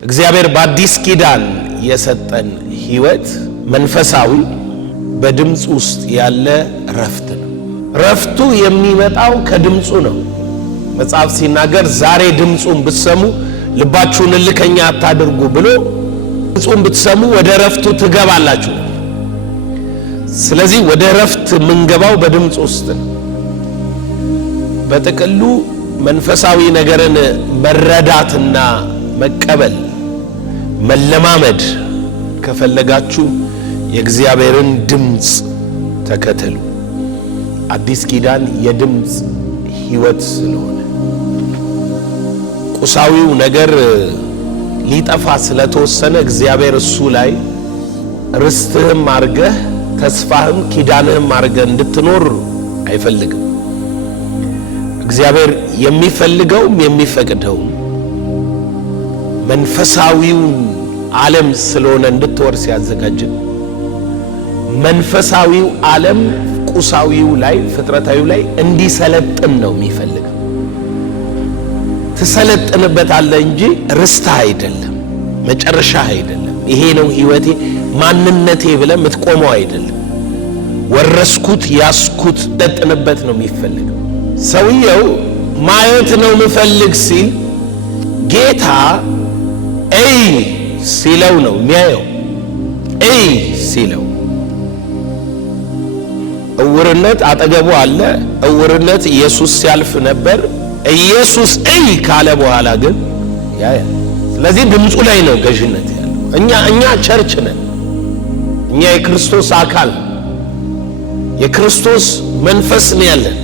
እግዚአብሔር በአዲስ ኪዳን የሰጠን ሕይወት መንፈሳዊ በድምጽ ውስጥ ያለ ረፍት ነው። ረፍቱ የሚመጣው ከድምጹ ነው። መጽሐፍ ሲናገር ዛሬ ድምጹን ብትሰሙ ልባችሁን እልከኛ አታድርጉ ብሎ ድምጹን ብትሰሙ ወደ ረፍቱ ትገባላችሁ። ስለዚህ ወደ ረፍት ምንገባው በድምጽ ውስጥ ነው። በጥቅሉ መንፈሳዊ ነገርን መረዳትና መቀበል መለማመድ ከፈለጋችሁ የእግዚአብሔርን ድምጽ ተከተሉ። አዲስ ኪዳን የድምጽ ሕይወት ስለሆነ ቁሳዊው ነገር ሊጠፋ ስለተወሰነ እግዚአብሔር እሱ ላይ ርስትህም አርገህ ተስፋህም ኪዳንህም አርገህ እንድትኖር አይፈልግም። እግዚአብሔር የሚፈልገውም የሚፈቅደው መንፈሳዊውን ዓለም ስለሆነ እንድትወርስ ያዘጋጅ። መንፈሳዊው ዓለም ቁሳዊው ላይ ፍጥረታዊው ላይ እንዲሰለጥን ነው የሚፈልገው። ትሰለጥንበታለህ እንጂ ርስትህ አይደለም፣ መጨረሻህ አይደለም። ይሄ ነው ሕይወቴ ማንነቴ ብለህ የምትቆመው አይደለም። ወረስኩት ያስኩት ተጠጥንበት ነው የሚፈልገው። ሰውየው ማየት ነው ምፈልግ ሲል ጌታ እይ ሲለው ነው የሚያየው። እይ ሲለው እውርነት አጠገቡ አለ። እውርነት ኢየሱስ ሲያልፍ ነበር። ኢየሱስ እይ ካለ በኋላ ግን ያያል። ስለዚህ ድምፁ ላይ ነው ገዥነት ያለው። እኛ ቸርች ነን። እኛ የክርስቶስ አካል የክርስቶስ መንፈስ ነው ያለን።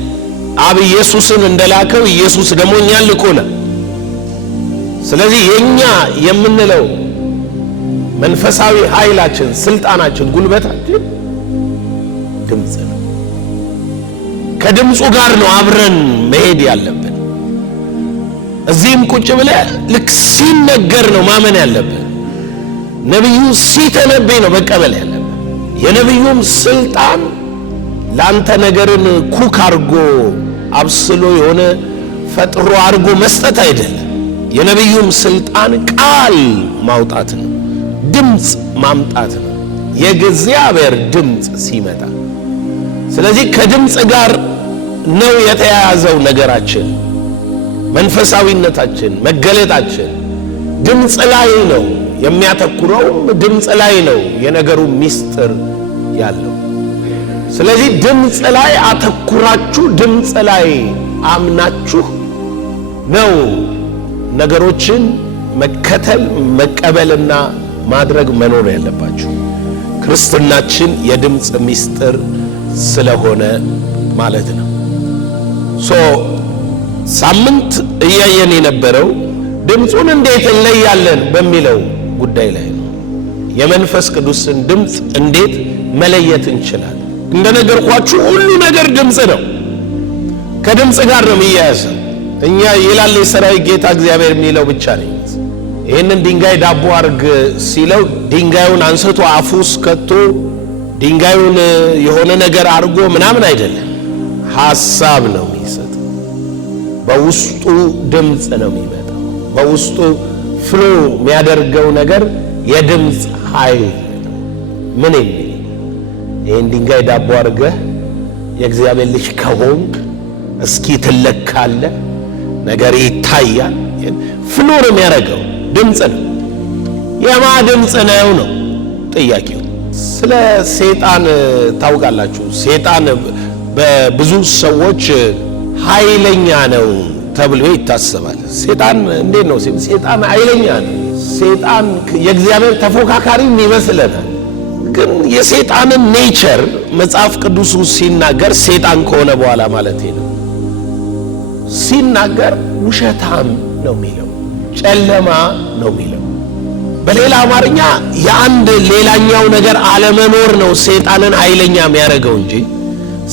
አብ ኢየሱስን እንደላከው ኢየሱስ ደግሞ እኛን ልኮናል። ስለዚህ የኛ የምንለው መንፈሳዊ ኃይላችን፣ ስልጣናችን፣ ጉልበታችን ድምጽ ነው። ከድምጹ ጋር ነው አብረን መሄድ ያለብን። እዚህም ቁጭ ብለህ ልክ ሲነገር ነው ማመን ያለብን። ነብዩ ሲተነበይ ነው መቀበል ያለብን። የነብዩም ስልጣን ላንተ ነገርን ኩክ አርጎ አብስሎ የሆነ ፈጥሮ አርጎ መስጠት አይደለም። የነብዩም ስልጣን ቃል ማውጣት ነው፣ ድምጽ ማምጣት ነው፣ የእግዚአብሔር ድምጽ ሲመጣ። ስለዚህ ከድምጽ ጋር ነው የተያያዘው ነገራችን፣ መንፈሳዊነታችን፣ መገለጣችን ድምጽ ላይ ነው የሚያተኩረው፣ ድምጽ ላይ ነው የነገሩ ሚስጥር ያለው። ስለዚህ ድምጽ ላይ አተኩራችሁ ድምጽ ላይ አምናችሁ ነው ነገሮችን መከተል መቀበልና ማድረግ መኖር ያለባችሁ። ክርስትናችን የድምጽ ሚስጥር ስለሆነ ማለት ነው። ሳምንት እያየን የነበረው ድምጹን እንዴት እንለያለን በሚለው ጉዳይ ላይ ነው። የመንፈስ ቅዱስን ድምጽ እንዴት መለየት እንችላለን? እንደነገርኳችሁ ሁሉ ነገር ድምጽ ነው፣ ከድምጽ ጋር ነው የሚያያዘው። እኛ ይላል የሰራዊት ጌታ እግዚአብሔር የሚለው ብቻ ነው። ይህንን ድንጋይ ዳቦ አርግ ሲለው ድንጋዩን አንስቶ አፉ ውስጥ ከቶ ድንጋዩን የሆነ ነገር አርጎ ምናምን አይደለም፣ ሐሳብ ነው የሚሰጠው። በውስጡ ድምጽ ነው የሚመጣው። በውስጡ ፍሎ የሚያደርገው ነገር የድምጽ ኃይል ነው። ምን የሚል ይህን ድንጋይ ዳቦ አርገህ የእግዚአብሔር ልጅ ከሆንክ እስኪ ትለካለህ፣ ነገር ይታያል። ፍሎ ነው የሚያደርገው፣ ድምጽ ነው። የማ ድምጽ ነው ነው ጥያቄው። ስለ ሰይጣን ታውቃላችሁ? ሰይጣን በብዙ ሰዎች ኃይለኛ ነው ተብሎ ይታሰባል። ሰይጣን እንዴት ነው? ሰይጣን ኃይለኛ ነው። ሰይጣን የእግዚአብሔር ተፎካካሪ ይመስለናል። ግን የሰይጣንን ኔቸር መጽሐፍ ቅዱስ ሲናገር ሰይጣን ከሆነ በኋላ ማለት ነው ሲናገር ውሸታም ነው የሚለው፣ ጨለማ ነው የሚለው። በሌላ አማርኛ የአንድ ሌላኛው ነገር አለመኖር ነው ሰይጣንን ኃይለኛ የሚያደርገው እንጂ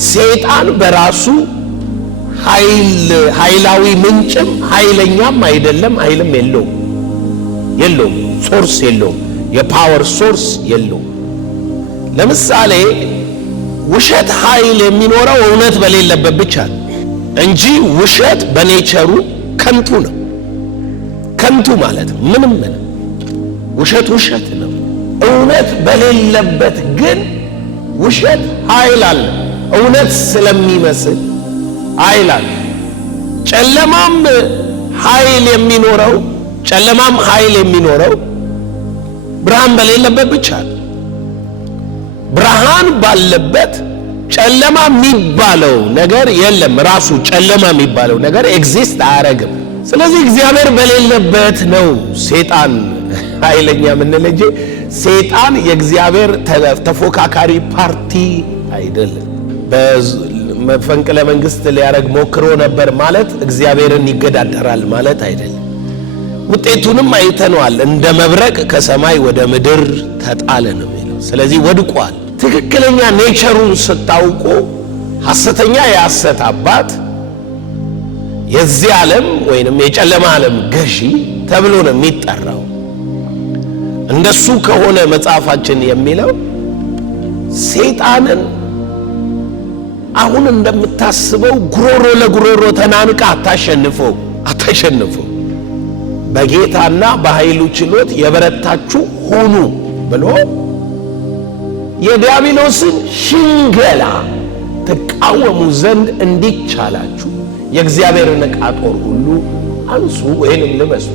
ሰይጣን በራሱ ኃይላዊ ምንጭም ኃይለኛም አይደለም፣ ኃይልም የለውም፣ ሶርስ የለውም፣ የፓወር ሶርስ የለውም። ለምሳሌ ውሸት ኃይል የሚኖረው እውነት በሌለበት ብቻ ነው እንጂ ውሸት በኔቸሩ ከንቱ ነው። ከንቱ ማለት ምንም ውሸት ውሸት ነው። እውነት በሌለበት ግን ውሸት ኃይል አለ። እውነት ስለሚመስል ኃይል አለ። ጨለማም ኃይል የሚኖረው ብርሃን በሌለበት ብቻ ነው። ብርሃን ባለበት ጨለማ የሚባለው ነገር የለም። ራሱ ጨለማ የሚባለው ነገር ኤግዚስት አያረግም። ስለዚህ እግዚአብሔር በሌለበት ነው ሰይጣን ኃይለኛ የምንለው እንጂ ሰይጣን የእግዚአብሔር ተፎካካሪ ፓርቲ አይደለም። በመፈንቅለ መንግስት ሊያረግ ሞክሮ ነበር ማለት እግዚአብሔርን ይገዳደራል ማለት አይደለም። ውጤቱንም አይተነዋል። እንደ መብረቅ ከሰማይ ወደ ምድር ተጣለ ነው የሚለው። ስለዚህ ወድቋል። ትክክለኛ ኔቸሩን ስታውቁ ሐሰተኛ የሐሰት አባት የዚህ ዓለም ወይንም የጨለማ ዓለም ገዢ ተብሎ ነው የሚጠራው። እንደሱ ከሆነ መጽሐፋችን የሚለው ሰይጣንን አሁን እንደምታስበው ጉሮሮ ለጉሮሮ ተናንቃ አታሸንፈው። በጌታና በኃይሉ ችሎት የበረታችሁ ሁኑ ብሎ የዲያብሎስን ሽንገላ ተቃወሙ ዘንድ እንዲቻላችሁ የእግዚአብሔርን ዕቃ ጦር ሁሉ አንሱ ወይንም ልበሱ።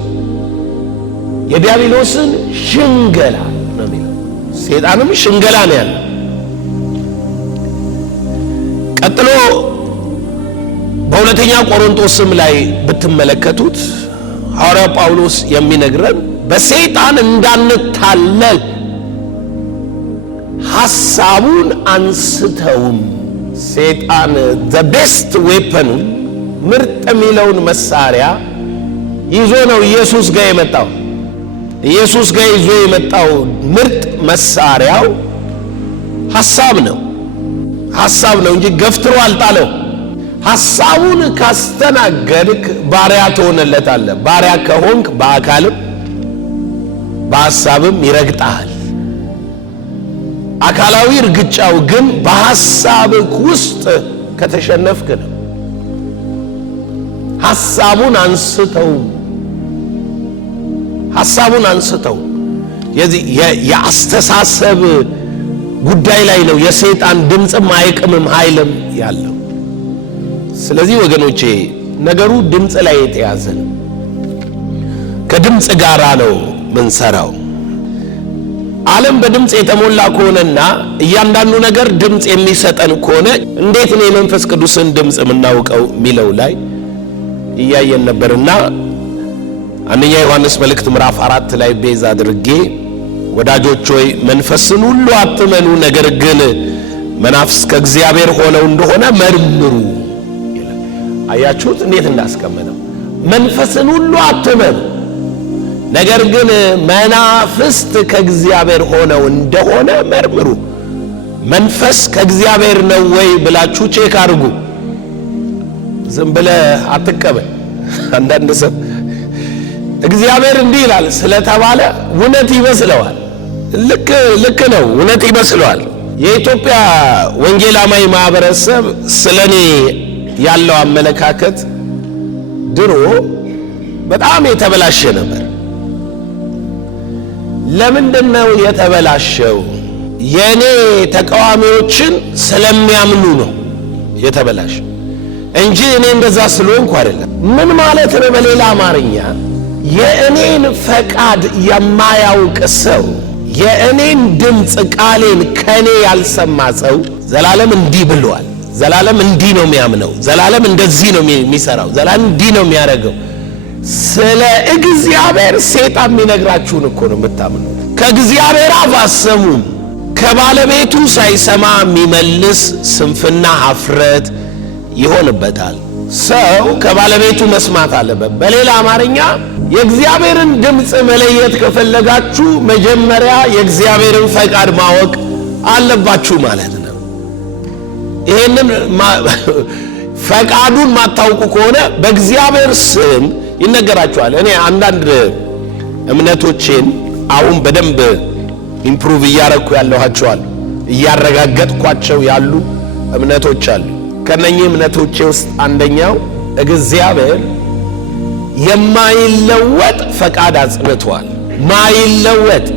የዲያብሎስን ሽንገላ ነው የሚለው። ሰይጣንም ሽንገላ ነው ያለው። ቀጥሎ በሁለተኛ ቆሮንቶስም ላይ ብትመለከቱት ሐዋርያው ጳውሎስ የሚነግረን በሰይጣን እንዳንታለል ሐሳቡን አንስተውም። ሰይጣን the best weapon ምርጥ የሚለውን መሳሪያ ይዞ ነው ኢየሱስ ጋር የመጣው። ኢየሱስ ጋር ይዞ የመጣው ምርጥ መሳሪያው ሐሳብ ነው እንጂ ገፍትሮ አልጣለው። ሐሳቡን ካስተናገድክ ባሪያ ትሆንለታለህ። ባሪያ ከሆንክ በአካልም በሐሳብም ይረግጣል። አካላዊ እርግጫው ግን በሐሳብክ ውስጥ ከተሸነፍክ ነው። ሐሳቡን አንስተው የዚህ የአስተሳሰብ ጉዳይ ላይ ነው የሰይጣን ድምጽም አይቅምም ኃይልም ያለው። ስለዚህ ወገኖቼ ነገሩ ድምጽ ላይ የተያዘ ነው። ከድምጽ ጋራ ነው ምንሰራው። ዓለም በድምጽ የተሞላ ከሆነና እያንዳንዱ ነገር ድምጽ የሚሰጠን ከሆነ እንዴት ነው የመንፈስ ቅዱስን ድምጽ የምናውቀው ሚለው ላይ እያየን ነበርና አንደኛ ዮሐንስ መልእክት ምዕራፍ 4 ላይ ቤዛ አድርጌ ወዳጆች ሆይ መንፈስን ሁሉ አትመኑ፣ ነገር ግን መናፍስት ከእግዚአብሔር ሆነው እንደሆነ መርምሩ። አያችሁት እንዴት እንዳስቀመጠው። መንፈስን ሁሉ አትመኑ፣ ነገር ግን መናፍስት ከእግዚአብሔር ሆነው እንደሆነ መርምሩ። መንፈስ ከእግዚአብሔር ነው ወይ ብላችሁ ቼክ አድርጉ። ዝም ብለህ አትቀበል። አንዳንድ ሰው እግዚአብሔር እንዲህ ይላል ስለተባለ እውነት ይመስለዋል። ልክ ነው፣ እውነት ይመስለዋል። የኢትዮጵያ ወንጌላማዊ ማህበረሰብ ስለኔ ያለው አመለካከት ድሮ በጣም የተበላሸ ነበር። ለምንድነው የተበላሸው? የኔ ተቃዋሚዎችን ስለሚያምኑ ነው የተበላሸው እንጂ እኔ እንደዛ ስለሆንኩ አይደለም። ምን ማለት ነው? በሌላ አማርኛ የእኔን ፈቃድ የማያውቅ ሰው፣ የእኔን ድምፅ ቃሌን ከኔ ያልሰማ ሰው ዘላለም እንዲህ ብሏል፣ ዘላለም እንዲህ ነው የሚያምነው፣ ዘላለም እንደዚህ ነው የሚሰራው፣ ዘላለም እንዲህ ነው የሚያደርገው። ስለ እግዚአብሔር ሰይጣን የሚነግራችሁን እኮ ነው የምታምኑት። ከእግዚአብሔር አፍ አትሰሙም። ከባለቤቱ ሳይሰማ የሚመልስ ስንፍና ኀፍረት ይሆንበታል። ሰው ከባለቤቱ መስማት አለበት። በሌላ አማርኛ የእግዚአብሔርን ድምፅ መለየት ከፈለጋችሁ መጀመሪያ የእግዚአብሔርን ፈቃድ ማወቅ አለባችሁ ማለት ነው። ይሄንን ፈቃዱን ማታውቁ ከሆነ በእግዚአብሔር ስም ይነገራችኋል። እኔ አንዳንድ እምነቶቼን አሁን በደንብ ኢምፕሩቭ እያረኩ ያለኋቸዋል፣ እያረጋገጥኳቸው ያሉ እምነቶች አሉ። ከነኚህ እምነቶቼ ውስጥ አንደኛው እግዚአብሔር የማይለወጥ ፈቃድ አጽንቷል። ማይለወጥ።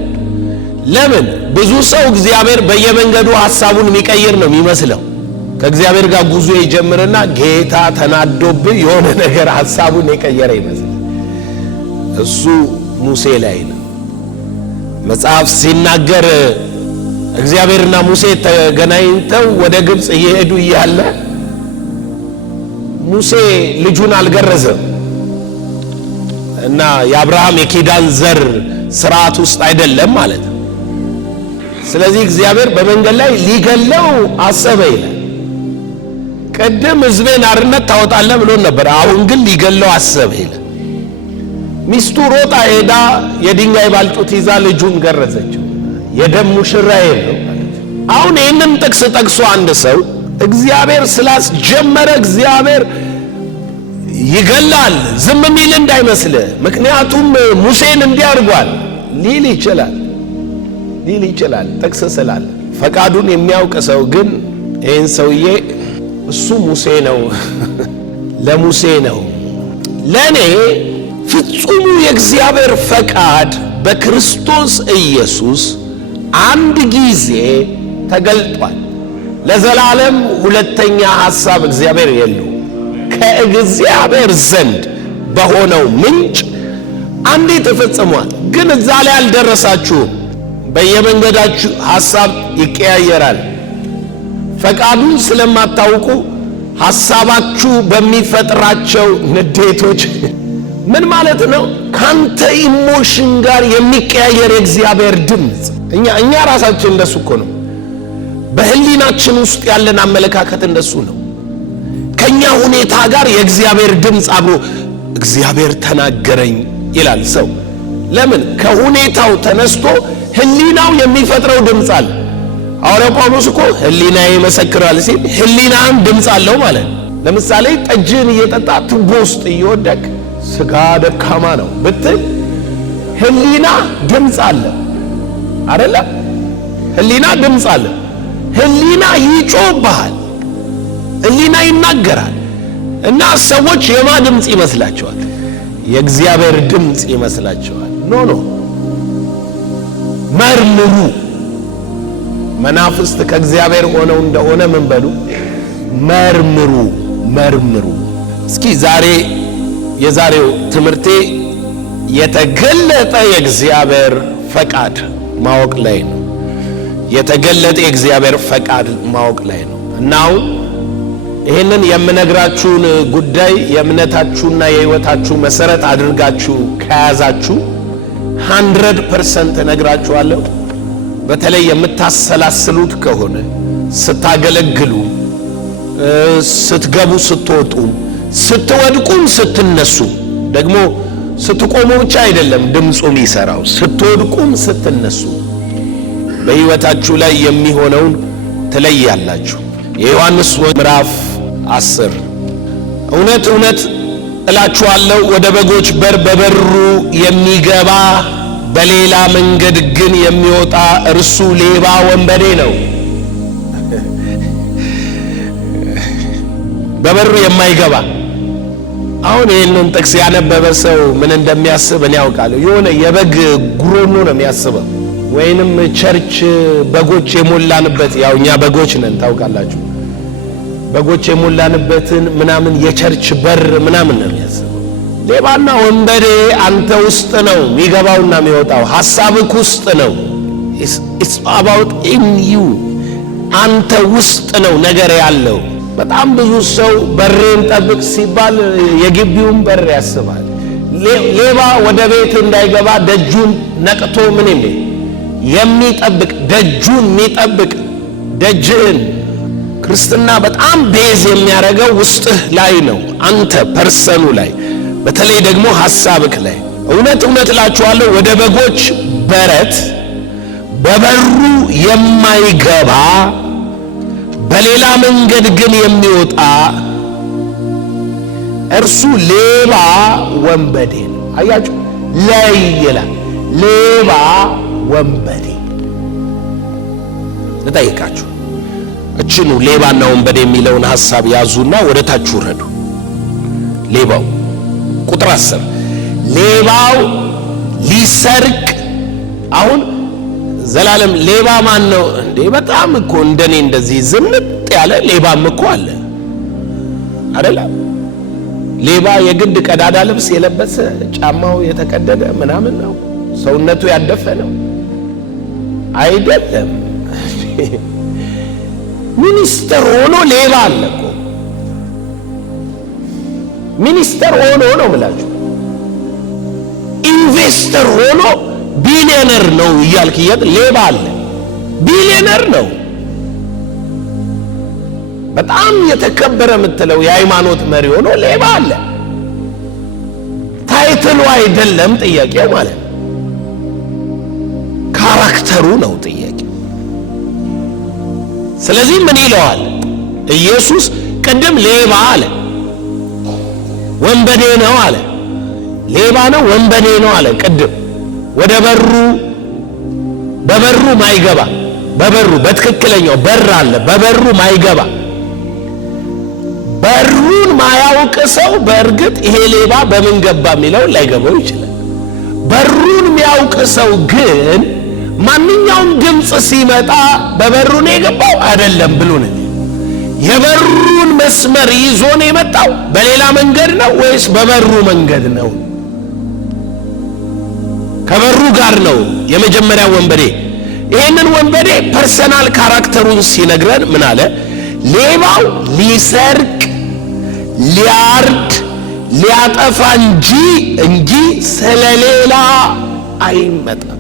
ለምን? ብዙ ሰው እግዚአብሔር በየመንገዱ ሐሳቡን የሚቀይር ነው የሚመስለው። ከእግዚአብሔር ጋር ጉዞ ይጀምርና ጌታ ተናዶብህ የሆነ ነገር ሐሳቡን የቀየረ ይመስላል። እሱ ሙሴ ላይ ነው። መጽሐፍ ሲናገር እግዚአብሔርና ሙሴ ተገናኝተው ወደ ግብፅ እየሄዱ እያለ ሙሴ ልጁን አልገረዘም እና የአብርሃም የኪዳን ዘር ስርዓት ውስጥ አይደለም ማለት ነው። ስለዚህ እግዚአብሔር በመንገድ ላይ ሊገለው አሰበ ይላል። ቀደም ሕዝቤን አርነት ታወጣለህ ብሎ ነበር፣ አሁን ግን ሊገለው አሰበ ይላል። ሚስቱ ሮጣ ሄዳ የድንጋይ ባልጩት ይዛ ልጁን ገረዘችው። የደም ሙሽራዬ ነው ማለት። አሁን ይህንን ጥቅስ ጠቅሶ አንድ ሰው እግዚአብሔር ስላስጀመረ እግዚአብሔር ይገላል ዝም ሚል እንዳይመስል፣ ምክንያቱም ሙሴን እንዲያርጓል ሊል ይችላል ጥቅስ ስላለ። ፈቃዱን የሚያውቅ ሰው ግን ይህን ሰውዬ እሱ ሙሴ ነው ለሙሴ ነው። ለእኔ ፍጹሙ የእግዚአብሔር ፈቃድ በክርስቶስ ኢየሱስ አንድ ጊዜ ተገልጧል። ለዘላለም ሁለተኛ ሐሳብ እግዚአብሔር የለው። ከእግዚአብሔር ዘንድ በሆነው ምንጭ አንዴ ተፈጽሟል። ግን እዛ ላይ አልደረሳችሁም። በየመንገዳችሁ ሐሳብ ይቀያየራል። ፈቃዱን ስለማታውቁ ሐሳባችሁ በሚፈጥራቸው ንዴቶች ምን ማለት ነው? ካንተ ኢሞሽን ጋር የሚቀያየር የእግዚአብሔር ድምፅ። እኛ ራሳችን እንደሱ እኮ ነው። በህሊናችን ውስጥ ያለን አመለካከት እንደሱ ነው። ከኛ ሁኔታ ጋር የእግዚአብሔር ድምፅ አብሮ እግዚአብሔር ተናገረኝ ይላል ሰው። ለምን? ከሁኔታው ተነስቶ ህሊናው የሚፈጥረው ድምፅ አለ። ሐዋርያው ጳውሎስ እኮ ህሊናዬ ይመሰክራል ሲል ህሊናም ድምፅ አለው ማለት ነው። ለምሳሌ ጠጅን እየጠጣ ቱቦ ውስጥ እየወደቅ ስጋ ደካማ ነው ብትል ህሊና ድምፅ አለ አይደለ? ህሊና ድምፅ አለ። ህሊና ይጮህብሃል፣ ህሊና ይናገራል። እና ሰዎች የማ ድምፅ ይመስላቸዋል? የእግዚአብሔር ድምፅ ይመስላቸዋል። ኖ መርምሩ። መናፍስት ከእግዚአብሔር ሆነው እንደሆነ ምን በሉ? መርምሩ። እስኪ የዛሬው ትምህርቴ የተገለጠ የእግዚአብሔር ፈቃድ ማወቅ ላይ ነው። የተገለጠ የእግዚአብሔር ፈቃድ ማወቅ ላይ ነው። እናው ይህንን የምነግራችሁን ጉዳይ የእምነታችሁና የህይወታችሁ መሰረት አድርጋችሁ ከያዛችሁ 100% እነግራችኋለሁ። በተለይ የምታሰላስሉት ከሆነ ስታገለግሉ፣ ስትገቡ፣ ስትወጡ፣ ስትወድቁም ስትነሱ፣ ደግሞ ስትቆሙ ብቻ አይደለም ድምፁ የሚሰራው፣ ስትወድቁም ስትነሱ በህይወታችሁ ላይ የሚሆነውን ትለያላችሁ። የዮሐንስ ምዕራፍ 10 እውነት እውነት እላችኋለሁ ወደ በጎች በር በበሩ የሚገባ በሌላ መንገድ ግን የሚወጣ እርሱ ሌባ ወንበዴ ነው። በበሩ የማይገባ። አሁን ይህንን ጥቅስ ያነበበ ሰው ምን እንደሚያስብ እኔ ያውቃለሁ። የሆነ የበግ ጉሮኖ ነው የሚያስበው፣ ወይንም ቸርች በጎች የሞላንበት፣ ያው እኛ በጎች ነን ታውቃላችሁ፣ በጎች የሞላንበትን ምናምን የቸርች በር ምናምን ነው የሚያስበው። ሌባና ወንበዴ አንተ ውስጥ ነው የሚገባውና የሚወጣው፣ ሐሳብክ ውስጥ ነው። it's about in you፣ አንተ ውስጥ ነው ነገር ያለው። በጣም ብዙ ሰው በሬን ጠብቅ ሲባል የግቢውን በር ያስባል። ሌባ ወደ ቤት እንዳይገባ ደጁን ነቅቶ ምን የሚጠብቅ ደጁን የሚጠብቅ ደጅን። ክርስትና በጣም ቤዝ የሚያደርገው ውስጥህ ላይ ነው፣ አንተ ፐርሰኑ ላይ፣ በተለይ ደግሞ ሐሳብክ ላይ። እውነት እውነት እላችኋለሁ ወደ በጎች በረት በበሩ የማይገባ በሌላ መንገድ ግን የሚወጣ እርሱ ሌባ ወንበዴ ነው። አያችሁ፣ ላይ ይላል ሌባ ወንበዴ። ልጠይቃችሁ፣ እችኑ ሌባና ወንበዴ የሚለውን ሐሳብ ያዙና ወደ ታች ወረዱ። ሌባው ቁጥር 10 ሌባው ሊሰርቅ አሁን ዘላለም ሌባ ማን ነው እንዴ? በጣም እኮ እንደኔ እንደዚህ ዝምጥ ያለ ሌባም እኮ አለ አይደል? ሌባ የግድ ቀዳዳ ልብስ የለበሰ ጫማው የተቀደደ ምናምን ነው ሰውነቱ ያደፈ ነው አይደለም። ሚኒስተር ሆኖ ሌባ አለ እኮ ሚኒስተር ሆኖ ነው የምላችሁ። ኢንቨስተር ሆኖ ቢሊዮነር ነው እያልክ ሌባ አለ። ቢሊዮነር ነው በጣም የተከበረ የምትለው የሃይማኖት መሪ ሆኖ ሌባ አለ። ታይትሉ አይደለም ጥያቄው ማለት ነው፣ ካራክተሩ ነው ጥያቄው። ስለዚህ ምን ይለዋል ኢየሱስ? ቅድም ሌባ አለ፣ ወንበዴ ነው አለ። ሌባ ነው ወንበዴ ነው አለ ቅድም። ወደ በበሩ ማይገባ፣ በበሩ በትክክለኛው በር አለ፣ በበሩ ማይገባ፣ በሩን ማያውቅ ሰው በእርግጥ ይሄ ሌባ በምን ገባ የሚለው ላይገባው ይችላል። በሩን የሚያውቅ ሰው ግን ማንኛውም ድምፅ ሲመጣ በበሩ ነው የገባው አይደለም ብሎ ነው። የበሩን መስመር ይዞ ነው የመጣው፣ በሌላ መንገድ ነው ወይስ በበሩ መንገድ ነው? ከበሩ ጋር ነው የመጀመሪያው ወንበዴ። ይሄንን ወንበዴ ፐርሰናል ካራክተሩን ሲነግረን ምን አለ? ሌባው ሊሰርቅ፣ ሊያርድ፣ ሊያጠፋ እንጂ ስለሌላ አይመጣም።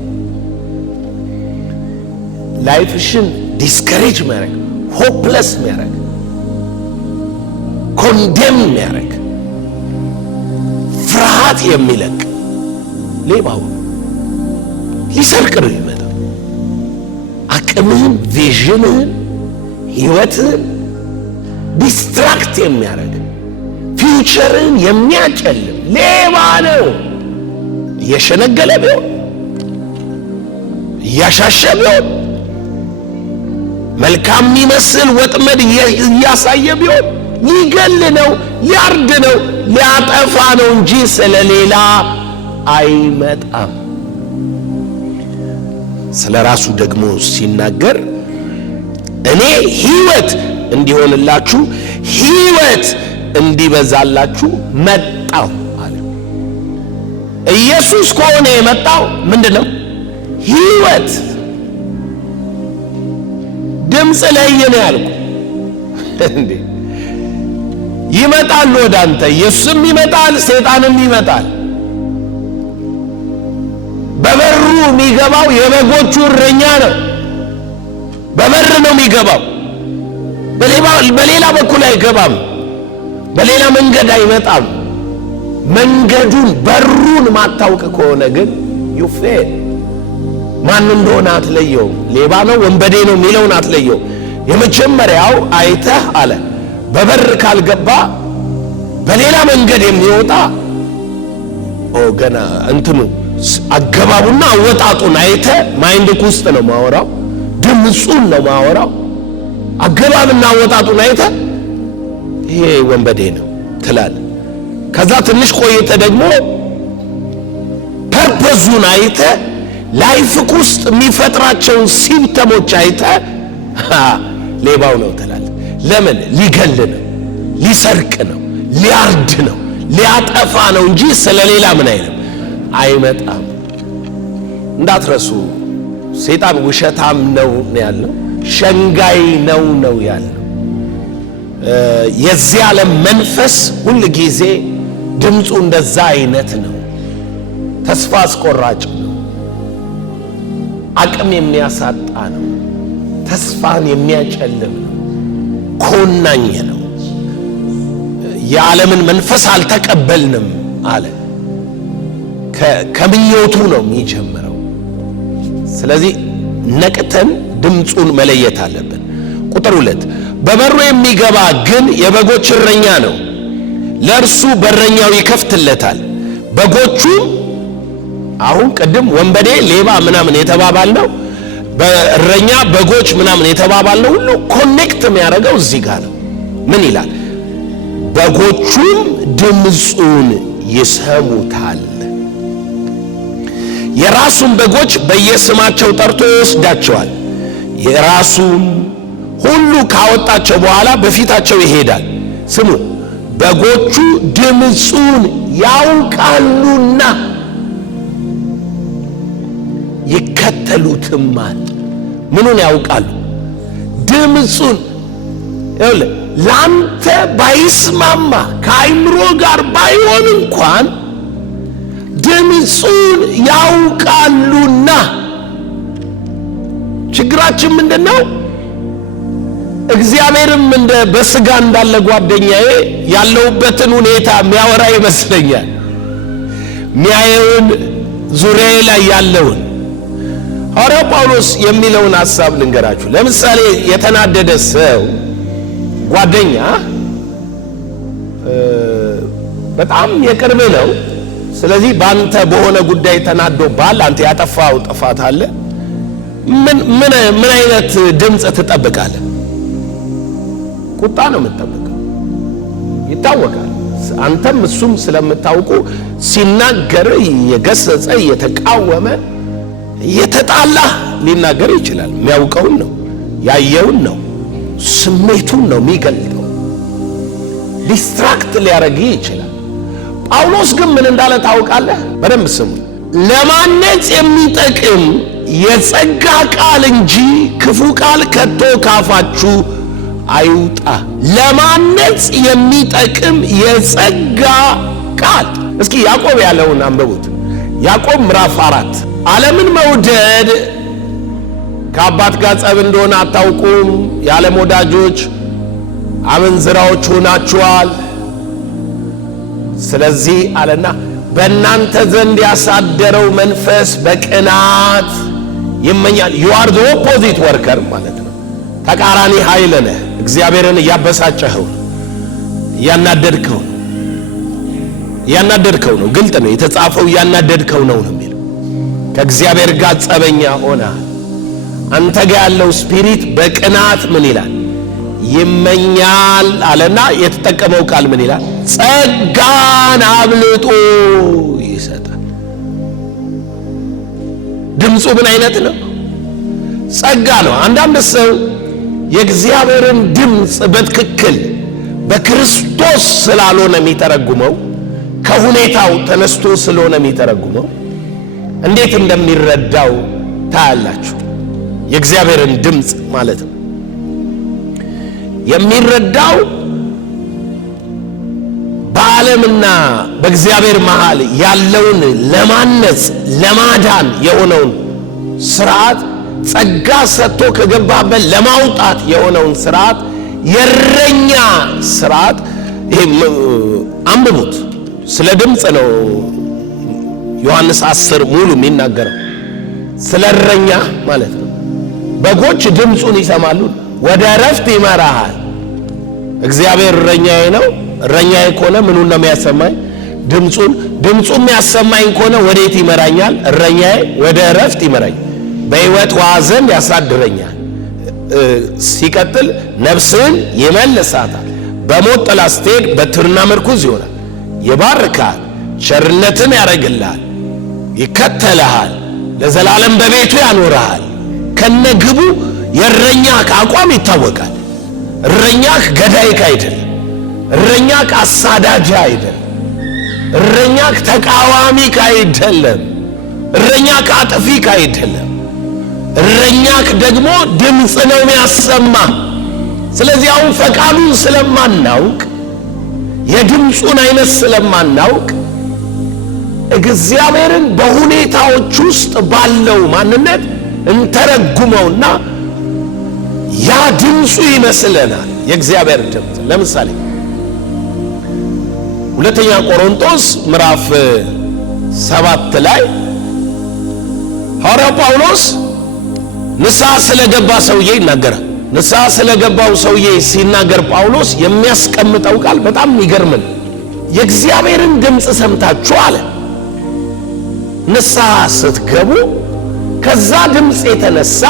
ላይፍሽን ዲስከሬጅ የሚያደርግ፣ ሆፕለስ የሚያደርግ፣ ኮንዴም የሚያደርግ፣ ፍርሃት የሚለቅ ሌባው ሊሰርቅ ነው የሚመጣው። አቅምህን፣ ቪዥንህን፣ ህይወትህን ዲስትራክት የሚያደርግ ፊውቸርን የሚያጨልም ሌባ ነው። እየሸነገለ ቢሆን እያሻሸ ቢሆን መልካም የሚመስል ወጥመድ እያሳየ ቢሆን ሊገል ነው፣ ሊያርድ ነው፣ ሊያጠፋ ነው እንጂ ስለሌላ አይመጣም። ስለ ራሱ ደግሞ ሲናገር እኔ ሕይወት እንዲሆንላችሁ ሕይወት እንዲበዛላችሁ መጣሁ አለ። ኢየሱስ ከሆነ የመጣው ምንድነው? ሕይወት። ድምፅ ለይ ነው ያልኩ እንዴ? ይመጣል ወደ አንተ። ኢየሱስም ይመጣል፣ ሰይጣንም ይመጣል። በበሩ የሚገባው የበጎቹ እረኛ ነው። በበር ነው የሚገባው። በሌላ በኩል አይገባም። በሌላ መንገድ አይመጣም። መንገዱን በሩን ማታውቅ ከሆነ ግን ዩፌል ማን እንደሆነ አትለየውም። ሌባ ነው ወንበዴ ነው የሚለውን አትለየው። የመጀመሪያው አይተህ አለ በበር ካልገባ በሌላ መንገድ የሚወጣ ገና እንትኑ አገባቡና አወጣጡን አይተህ ማይንድክ ውስጥ ነው ማወራው፣ ድምፁን ነው ማወራው። አገባብና አወጣጡን አይተህ ይሄ ወንበዴ ነው ትላለህ። ከዛ ትንሽ ቆይተህ ደግሞ ፐርፐዙን አይተህ ላይፍክ ውስጥ የሚፈጥራቸውን ሲምፕተሞች አይተህ ሌባው ነው ትላለህ። ለምን? ሊገል ነው፣ ሊሰርቅ ነው፣ ሊያርድ ነው፣ ሊያጠፋ ነው እንጂ ስለሌላ ምን አይልም አይመጣም። እንዳትረሱ ሰይጣን ውሸታም ነው ያለው፣ ሸንጋይ ነው ያለው። የዚህ ዓለም መንፈስ ሁል ጊዜ ድምፁ እንደዛ አይነት ነው። ተስፋ አስቆራጭ ነው፣ አቅም የሚያሳጣ ነው፣ ተስፋን የሚያጨልም ነው፣ ኮናኝ ነው። የዓለምን መንፈስ አልተቀበልንም አለ። ከምኞቱ ነው የሚጀምረው። ስለዚህ ነቅተን ድምፁን መለየት አለብን። ቁጥር 2 በበሩ የሚገባ ግን የበጎች እረኛ ነው፣ ለእርሱ በረኛው ይከፍትለታል። በጎቹ አሁን ቅድም ወንበዴ፣ ሌባ ምናምን የተባባልነው በእረኛ በጎች ምናምን የተባባልነው ሁሉ ኮኔክት የሚያደርገው እዚህ ጋር ነው። ምን ይላል? በጎቹም ድምፁን ይሰሙታል። የራሱን በጎች በየስማቸው ጠርቶ ይወስዳቸዋል። የራሱን ሁሉ ካወጣቸው በኋላ በፊታቸው ይሄዳል። ስሙ፣ በጎቹ ድምፁን ያውቃሉና ይከተሉትማል። ምኑን ያውቃሉ? ድምፁን። ላንተ ባይስማማ ከአይምሮ ጋር ባይሆን እንኳን ድምፁን ያውቃሉና። ችግራችን ምንድነው? እግዚአብሔርም እንደ በስጋ እንዳለ ጓደኛዬ ያለውበትን ሁኔታ የሚያወራ ይመስለኛል። ሚያየውን ዙሪያዬ ላይ ያለውን ሐዋርያው ጳውሎስ የሚለውን ሐሳብ ልንገራችሁ። ለምሳሌ የተናደደ ሰው ጓደኛ በጣም የቅርብ ነው። ስለዚህ ባንተ በሆነ ጉዳይ ተናዶባል። አንተ ያጠፋው ጥፋት አለ። ምን አይነት ድምጽ ትጠብቃለህ? ቁጣ ነው የምትጠብቀው። ይታወቃል። አንተም እሱም ስለምታውቁ ሲናገር የገሰጸ የተቃወመ የተጣላ ሊናገር ይችላል። የሚያውቀውን ነው፣ ያየውን ነው፣ ስሜቱን ነው የሚገልጠው። ዲስትራክት ሊያረግ ይችላል። ጳውሎስ ግን ምን እንዳለ ታውቃለህ? በደንብ ስሙ። ለማነጽ የሚጠቅም የጸጋ ቃል እንጂ ክፉ ቃል ከቶ ካፋችሁ አይውጣ። ለማነጽ የሚጠቅም የጸጋ ቃል። እስኪ ያዕቆብ ያለውን አንብቡት። ያዕቆብ ምዕራፍ 4 ዓለምን መውደድ ከአባት ጋር ጸብ እንደሆነ አታውቁም? የዓለም ወዳጆች አመንዝራዎች ሆናችኋል። ስለዚህ አለና በእናንተ ዘንድ ያሳደረው መንፈስ በቅናት ይመኛል። you are the opposite worker ማለት ነው። ተቃራኒ ኃይል ነህ። እግዚአብሔርን እያበሳጨኸው፣ እያናደድከው ነው። ግልጥ ነው የተጻፈው። እያናደድከው ነው የሚለው። ከእግዚአብሔር ጋር ጸበኛ ሆነ። አንተ ጋር ያለው ስፒሪት በቅናት ምን ይላል? ይመኛል አለና የተጠቀመው ቃል ምን ይላል? ጸጋን አብልጦ ይሰጣል። ድምፁ ምን አይነት ነው? ጸጋ ነው። አንዳንድ ሰው የእግዚአብሔርን ድምፅ በትክክል በክርስቶስ ስላልሆነ የሚተረጉመው፣ ከሁኔታው ተነስቶ ስለሆነ የሚተረጉመው እንዴት እንደሚረዳው ታያላችሁ። የእግዚአብሔርን ድምፅ ማለት ነው የሚረዳው በዓለምና በእግዚአብሔር መሃል ያለውን ለማነጽ ለማዳን የሆነውን ስርዓት፣ ጸጋ ሰጥቶ ከገባበት ለማውጣት የሆነውን ስርዓት፣ የእረኛ ስርዓት። ይሄ አንብቡት። ስለ ድምፅ ነው ዮሐንስ 10 ሙሉ የሚናገረው ስለ እረኛ ማለት ነው። በጎች ድምፁን ይሰማሉ፣ ወደ እረፍት ይመራሃል። እግዚአብሔር እረኛዬ ነው። እረኛዬ ከሆነ ምኑን ነው የሚያሰማኝ? ድምፁን። ድምፁ የሚያሰማኝ ከሆነ ወዴት ይመራኛል? እረኛዬ ወደ እረፍት ይመራኛል፣ በሕይወት ውኃ ዘንድ ያሳድረኛል። ሲቀጥል ነፍስህን ይመልሳታል። በሞት ጥላ ስትሄድ በትርና ምርኩዝ ይሆናል። ይባርካል፣ ቸርነትን ያደርግልሃል፣ ይከተልሃል፣ ለዘላለም በቤቱ ያኖርሃል። ከነግቡ የእረኛህ አቋም ይታወቃል። እረኛህ ገዳይህ አይደለም። እረኛህ አሳዳጅህ አይደለም። እረኛህ ተቃዋሚህ አይደለም። እረኛህ አጥፊህ አይደለም። እረኛህ ደግሞ ድምፅ ነው የሚያሰማ። ስለዚህ አሁን ፈቃዱን ስለማናውቅ፣ የድምፁን አይነት ስለማናውቅ እግዚአብሔርን በሁኔታዎች ውስጥ ባለው ማንነት እንተረጉመውና ያ ድምፁ ይመስለናል የእግዚአብሔር ድምፅ። ለምሳሌ ሁለተኛ ቆሮንቶስ ምዕራፍ 7 ላይ ሐዋርያው ጳውሎስ ንስሐ ስለገባ ሰውዬ ይናገራል። ንስሐ ስለገባው ሰውዬ ሲናገር ጳውሎስ የሚያስቀምጠው ቃል በጣም የሚገርም ነው። የእግዚአብሔርን ድምፅ ሰምታችሁ አለ ንስሐ ስትገቡ ከዛ ድምፅ የተነሳ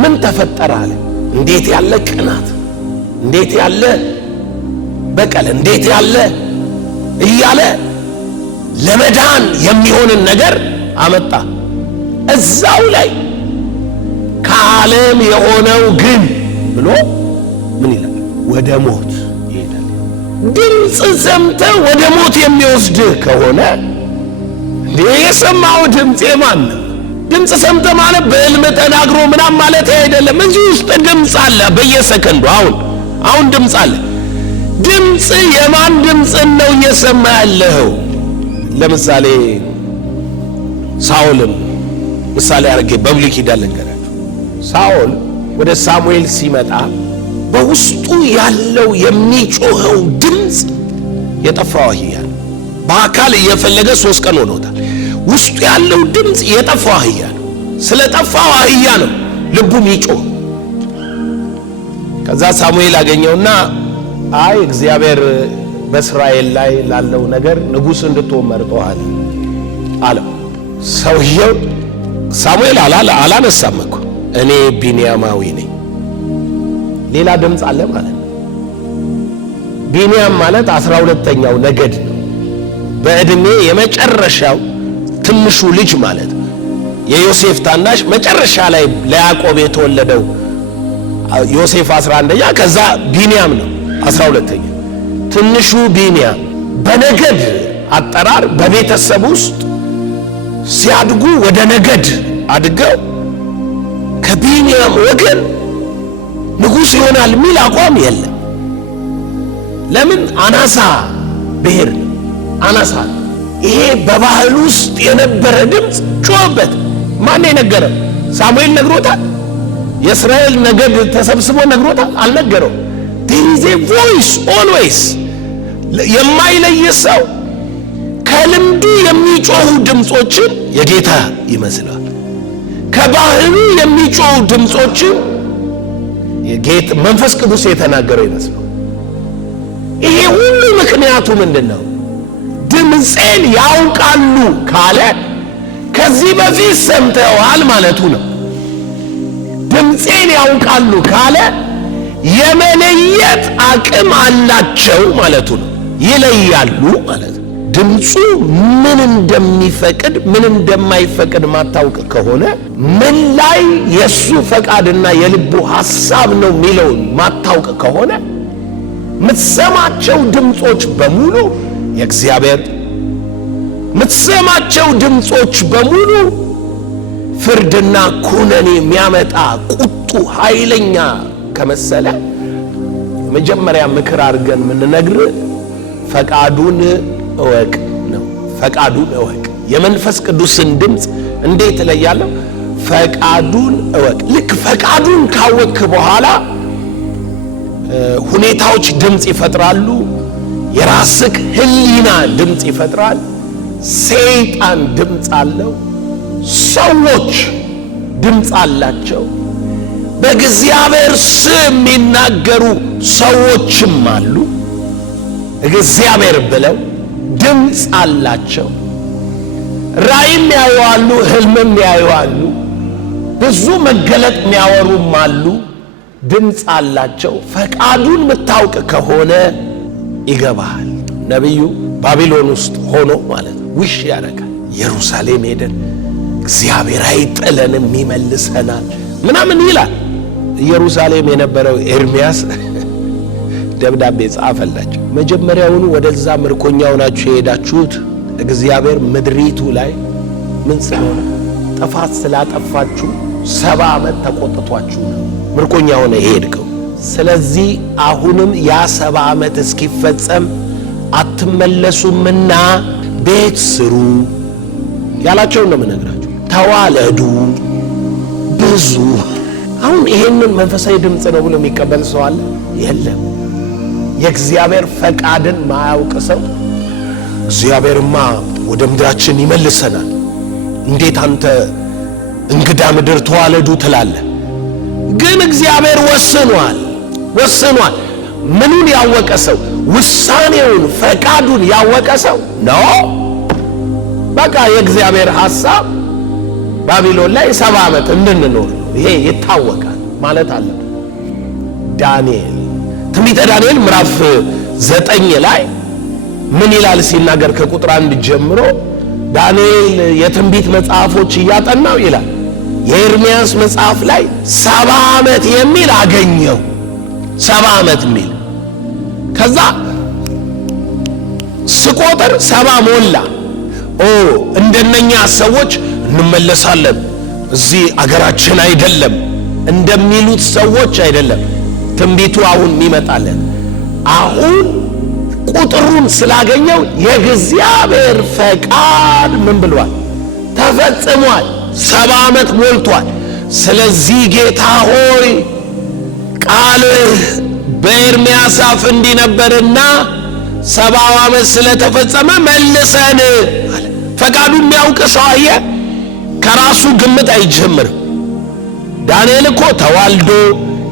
ምን ተፈጠረ አለ። እንዴት ያለ ቅናት፣ እንዴት ያለ በቀል፣ እንዴት ያለ እያለ ለመዳን የሚሆንን ነገር አመጣ። እዛው ላይ ከዓለም የሆነው ግን ብሎ ምን ይላል? ወደ ሞት ይሄዳል። ድምፅ ሰምተህ ወደ ሞት የሚወስድህ ከሆነ የሰማው ድምፅ የማን ነው? ድምፅ ሰምተህ ማለት በሕልም ተናግሮ ምናምን ማለት አይደለም። እዚህ ውስጥ ድምፅ አለ። በየሰከንዱ አሁን ድምፅ አለ። ድምፅ የማን ድምፅ ነው እየሰማ ያለው? ለምሳሌ ሳኦልን ምሳሌ አድርጌ በብሉይ ኪዳን ልንገራችሁ። ሳኦል ወደ ሳሙኤል ሲመጣ በውስጡ ያለው የሚጮኸው ድምፅ የጠፋው አህያ ነው። በአካል እየፈለገ 3 ቀን ሆኖታል። ውስጡ ያለው ድምፅ የጠፋው አህያ ነው። ስለ ጠፋው አህያ ነው ልቡ የሚጮህ። ከዛ ሳሙኤል አገኘውና አይ እግዚአብሔር በእስራኤል ላይ ላለው ነገር ንጉሥ እንድትሆን መርጦሃል አለው። ሰውየው ሳሙኤል አላነሳም እኮ እኔ ቢንያማዊ ነኝ። ሌላ ድምፅ አለ ማለት ነው። ቢንያም ማለት 12ኛው ነገድ ነው። በዕድሜ የመጨረሻው ትንሹ ልጅ ማለት ነው። የዮሴፍ ታናሽ መጨረሻ ላይ ለያዕቆብ የተወለደው ዮሴፍ 11ኛ፣ ከዛ ቢንያም ነው 12ኛ። ትንሹ ቢንያም በነገድ አጠራር በቤተሰብ ውስጥ ሲያድጉ ወደ ነገድ አድገው ከቢንያም ወገን ንጉሥ ይሆናል የሚል አቋም የለም። ለምን? አናሳ ብሔር አናሳ። ይሄ በባህል ውስጥ የነበረ ድምፅ ጮኸበት። ማን የነገረው? ሳሙኤል ነግሮታል? የእስራኤል ነገድ ተሰብስቦ ነግሮታል? አልነገረው። there is a voice always። የማይለይ ሰው ከልምዱ የሚጮሁ ድምፆችን የጌታ ይመስላል። ከባህሉ የሚጮሁ ድምፆችን የጌታ መንፈስ ቅዱስ የተናገረው ይመስላል። ይሄ ሁሉ ምክንያቱ ምንድነው? ድምፄን ያውቃሉ ካለ ከዚህ በፊት ሰምተዋል ማለቱ ነው። ድምፄን ያውቃሉ ካለ የመለየት አቅም አላቸው ማለቱ ነው። ይለያሉ ማለት ነው። ድምፁ ምን እንደሚፈቅድ ምን እንደማይፈቅድ ማታውቅ ከሆነ ምን ላይ የሱ ፈቃድና የልቡ ሐሳብ ነው የሚለውን ማታውቅ ከሆነ ምትሰማቸው ድምጾች በሙሉ የእግዚአብሔር ምትሰማቸው ድምጾች በሙሉ ፍርድና ኩነኔ የሚያመጣ ቁጡ ኃይለኛ ከመሰለ መጀመሪያ ምክር አድርገን የምንነግር ፈቃዱን እወቅ ነው። ፈቃዱን እወቅ። የመንፈስ ቅዱስን ድምፅ እንዴት እለያለሁ? ፈቃዱን እወቅ። ልክ ፈቃዱን ካወቅክ በኋላ ሁኔታዎች ድምፅ ይፈጥራሉ። የራስክ ሕሊና ድምፅ ይፈጥራል። ሰይጣን ድምፅ አለው። ሰዎች ድምፅ አላቸው። በእግዚአብሔር ስም የሚናገሩ ሰዎችም አሉ። እግዚአብሔር ብለው ድምፅ አላቸው። ራእይም ያዩዋሉ፣ ህልምም ያዩዋሉ፣ ብዙ መገለጥ የሚያወሩም አሉ። ድምፅ አላቸው። ፈቃዱን የምታውቅ ከሆነ ይገባሃል። ነቢዩ ባቢሎን ውስጥ ሆኖ ማለት ነው ውሽ ያደርጋል። ኢየሩሳሌም ሄደን እግዚአብሔር አይጥለንም ይመልሰናል ምናምን ይላል። ኢየሩሳሌም የነበረው ኤርምያስ ደብዳቤ ጻፈላቸው። መጀመሪያውኑ ወደዛ ምርኮኛው ናችሁ የሄዳችሁት እግዚአብሔር ምድሪቱ ላይ ምን ስለሆነ ጥፋት ስላጠፋችሁ 70 ዓመት ተቆጥቷችሁ ነው ምርኮኛው ነው የሄድከው። ስለዚህ አሁንም ያ 70 ዓመት እስኪፈጸም አትመለሱምና ቤት ስሩ ያላቸው ነው የምነግራችሁ። ተዋለዱ ብዙ። አሁን ይሄንን መንፈሳዊ ድምፅ ነው ብሎ የሚቀበል ሰው አለ? የለም። የእግዚአብሔር ፈቃድን ማያውቅ ሰው እግዚአብሔርማ ወደ ምድራችን ይመልሰናል፣ እንዴት አንተ እንግዳ ምድር ተዋለዱ ትላለህ? ግን እግዚአብሔር ወስኗል። ምኑን ያወቀ ሰው? ውሳኔውን ፈቃዱን ያወቀ ሰው ነው። በቃ የእግዚአብሔር ሐሳብ ባቢሎን ላይ 70 ዓመት እንድንኖር ይሄ ይታወቃል ማለት አለ። ዳንኤል ትንቢተ ዳንኤል ምዕራፍ 9 ላይ ምን ይላል ሲናገር ከቁጥር 1 ጀምሮ ዳንኤል የትንቢት መጽሐፎች እያጠናው ይላል የኤርምያስ መጽሐፍ ላይ 70 ዓመት የሚል አገኘው። 70 ዓመት የሚል ከዛ ስቆጥር 70 ሞላ። እንደነኛ ሰዎች እንመለሳለን እዚህ አገራችን አይደለም እንደሚሉት ሰዎች አይደለም ትንቢቱ አሁን ይመጣለን። አሁን ቁጥሩን ስላገኘው የእግዚአብሔር ፈቃድ ምን ብሏል? ተፈጽሟል። 70 ዓመት ሞልቷል። ስለዚህ ጌታ ሆይ ቃልህ በኤርምያስ አፍ እንዲህ ነበርና 70 ዓመት ስለተፈጸመ መልሰን አለ። ፈቃዱን የሚያውቅ ሰው አየህ ከራሱ ግምት አይጀምርም። ዳንኤል እኮ ተዋልዶ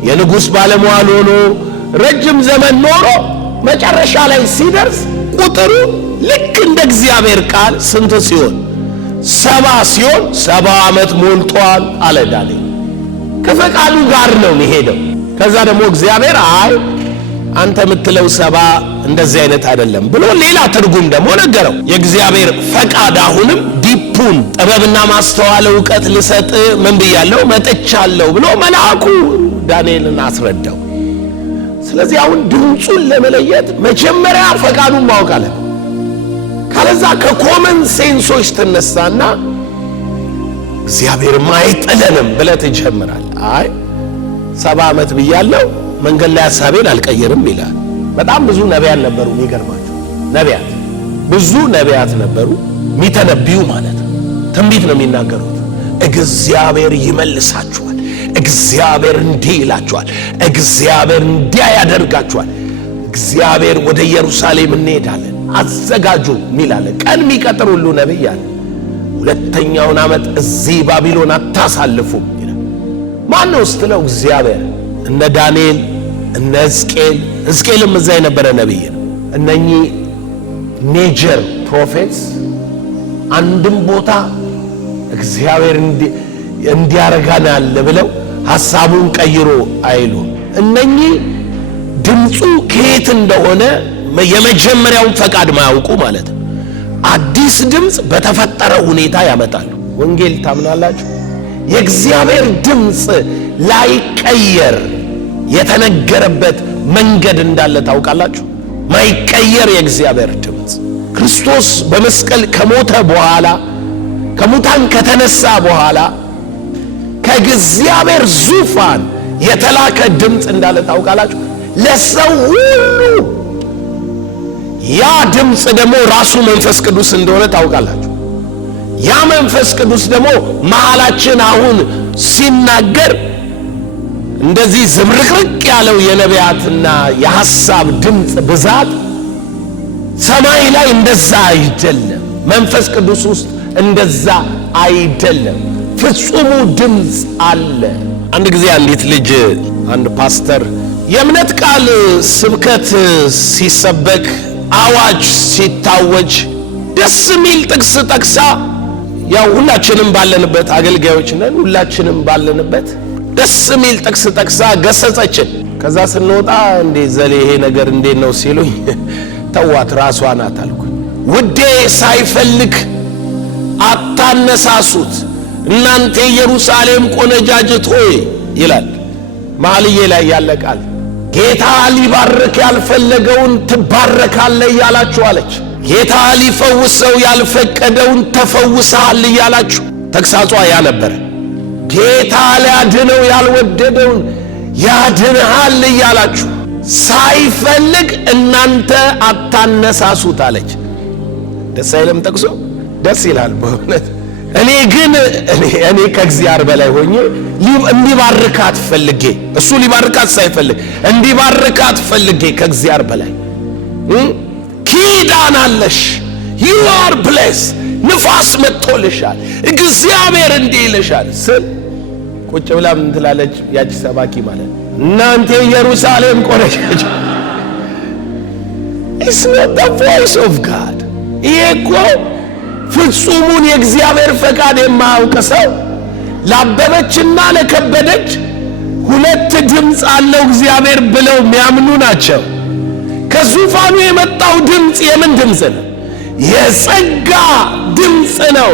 የንጉሥ ባለሟል ሆኖ ረጅም ዘመን ኖሮ መጨረሻ ላይ ሲደርስ ቁጥሩ ልክ እንደ እግዚአብሔር ቃል ስንት ሲሆን 70 ሲሆን 70 ዓመት ሞልቷል አለ ዳንኤል። ከፈቃዱ ጋር ነው የሚሄደው። ከዛ ደግሞ እግዚአብሔር አይ አንተ የምትለው 70 እንደዚህ አይነት አይደለም ብሎ ሌላ ትርጉም ደግሞ ነገረው። የእግዚአብሔር ፈቃድ አሁንም ዲፑን ጥበብና ማስተዋል ዕውቀት ልሰጥ ምን ብያለሁ መጥቻለሁ ብሎ መልአኩ ዳንኤልን አስረዳው። ስለዚህ አሁን ድምፁን ለመለየት መጀመሪያ ፈቃዱን ማወቅ አለ። ካለዛ ከኮመን ሴንሶች ተነሳና እግዚአብሔርማ አይጥለንም ብለህ ትጀምራለህ። አይ 70 ዓመት ብያለሁ መንገድ ላይ ሐሳቤን አልቀየርም ይላል። በጣም ብዙ ነቢያት ነበሩ። የሚገርማችሁ ነቢያት ብዙ ነቢያት ነበሩ የሚተነብዩ ማለት ነው። ትንቢት ነው የሚናገሩት። እግዚአብሔር ይመልሳችኋል፣ እግዚአብሔር እንዲህ ይላችኋል፣ እግዚአብሔር እንዲያ ያደርጋችኋል፣ እግዚአብሔር ወደ ኢየሩሳሌም እንሄዳለን አዘጋጁ ሚላለ ቀን የሚቀጥር ሁሉ ነብይ አለ። ሁለተኛውን ዓመት እዚህ ባቢሎን አታሳልፉም ይላል። ማን ነው ስትለው እግዚአብሔር። እነ ዳንኤል እነ ሕዝቅኤልም እዛ የነበረ ነብይ ነው። እነኚህ ሜጀር ፕሮፌትስ አንድም ቦታ እግዚአብሔር እንዲያረጋናል ብለው ሐሳቡን ቀይሮ አይሉ። እነኚህ ድምፁ ከየት እንደሆነ የመጀመሪያውን ፈቃድ ማያውቁ ማለት ነው። አዲስ ድምፅ በተፈጠረ ሁኔታ ያመጣሉ። ወንጌል ታምናላችሁ? የእግዚአብሔር ድምፅ ላይቀየር የተነገረበት መንገድ እንዳለ ታውቃላችሁ? ማይቀየር የእግዚአብሔር ድምፅ ክርስቶስ በመስቀል ከሞተ በኋላ ከሙታን ከተነሳ በኋላ ከእግዚአብሔር ዙፋን የተላከ ድምፅ እንዳለ ታውቃላችሁ? ለሰው ሁሉ ያ ድምፅ ደግሞ ራሱ መንፈስ ቅዱስ እንደሆነ ታውቃላችሁ? ያ መንፈስ ቅዱስ ደግሞ መሃላችን አሁን ሲናገር እንደዚህ ዝብርቅርቅ ያለው የነቢያትና የሐሳብ ድምፅ ብዛት ሰማይ ላይ እንደዛ አይደለም። መንፈስ ቅዱስ ውስጥ እንደዛ አይደለም። ፍጹሙ ድምፅ አለ። አንድ ጊዜ አንዲት ልጅ አንድ ፓስተር የእምነት ቃል ስብከት ሲሰበክ አዋጅ ሲታወጅ ደስ የሚል ጥቅስ ጠቅሳ፣ ያው ሁላችንም ባለንበት አገልጋዮች ነን፣ ሁላችንም ባለንበት ደስ የሚል ጥቅስ ጠቅሳ ገሰጸችን። ከዛ ስንወጣ እንዴ ዘሌ ይሄ ነገር እንዴት ነው ሲሉኝ ተዋት ራሷ ናት አልኩኝ። ውዴ ሳይፈልግ አታነሳሱት እናንተ ኢየሩሳሌም ቆነጃጅት ሆይ ይላል መኃልየ ላይ ያለ ቃል። ጌታ ሊባርክ ያልፈለገውን ትባረካለህ እያላችሁ አለች። ጌታ ሊፈውሰው ያልፈቀደውን ተፈውሰሃል እያላችሁ ተግሳጿ ያ ነበረ። ጌታ ሊያድነው ያልወደደውን ያድንሃል እያላችሁ ሳይፈልግ እናንተ አታነሳሱት አለች። ደስ አይልም? ጠቅሶ ደስ ይላል በእውነት። እኔ ግን እኔ ከእግዚአብሔር በላይ ሆኜ እንዲባርካት ፈልጌ እሱ ሊባርካት ሳይፈልግ እንዲባርካት ፈልጌ ከእግዚአብሔር በላይ ኪዳን አለሽ you are blessed ንፋስ መጥቶልሻል እግዚአብሔር እንዲህ ይልሻል ስል ቁጭ ብላ ምን ትላለች ያቺ ሰባኪ ማለት እናንተ ኢየሩሳሌም ቆነጃጅ It's not the voice of God። ይሄ እኮ ፍጹሙን የእግዚአብሔር ፈቃድ የማያውቅ ሰው ላበበችና ለከበደች ሁለት ድምፅ አለው እግዚአብሔር ብለው የሚያምኑ ናቸው። ከዙፋኑ የመጣው ድምፅ የምን ድምፅ ነው? የጸጋ ድምፅ ነው።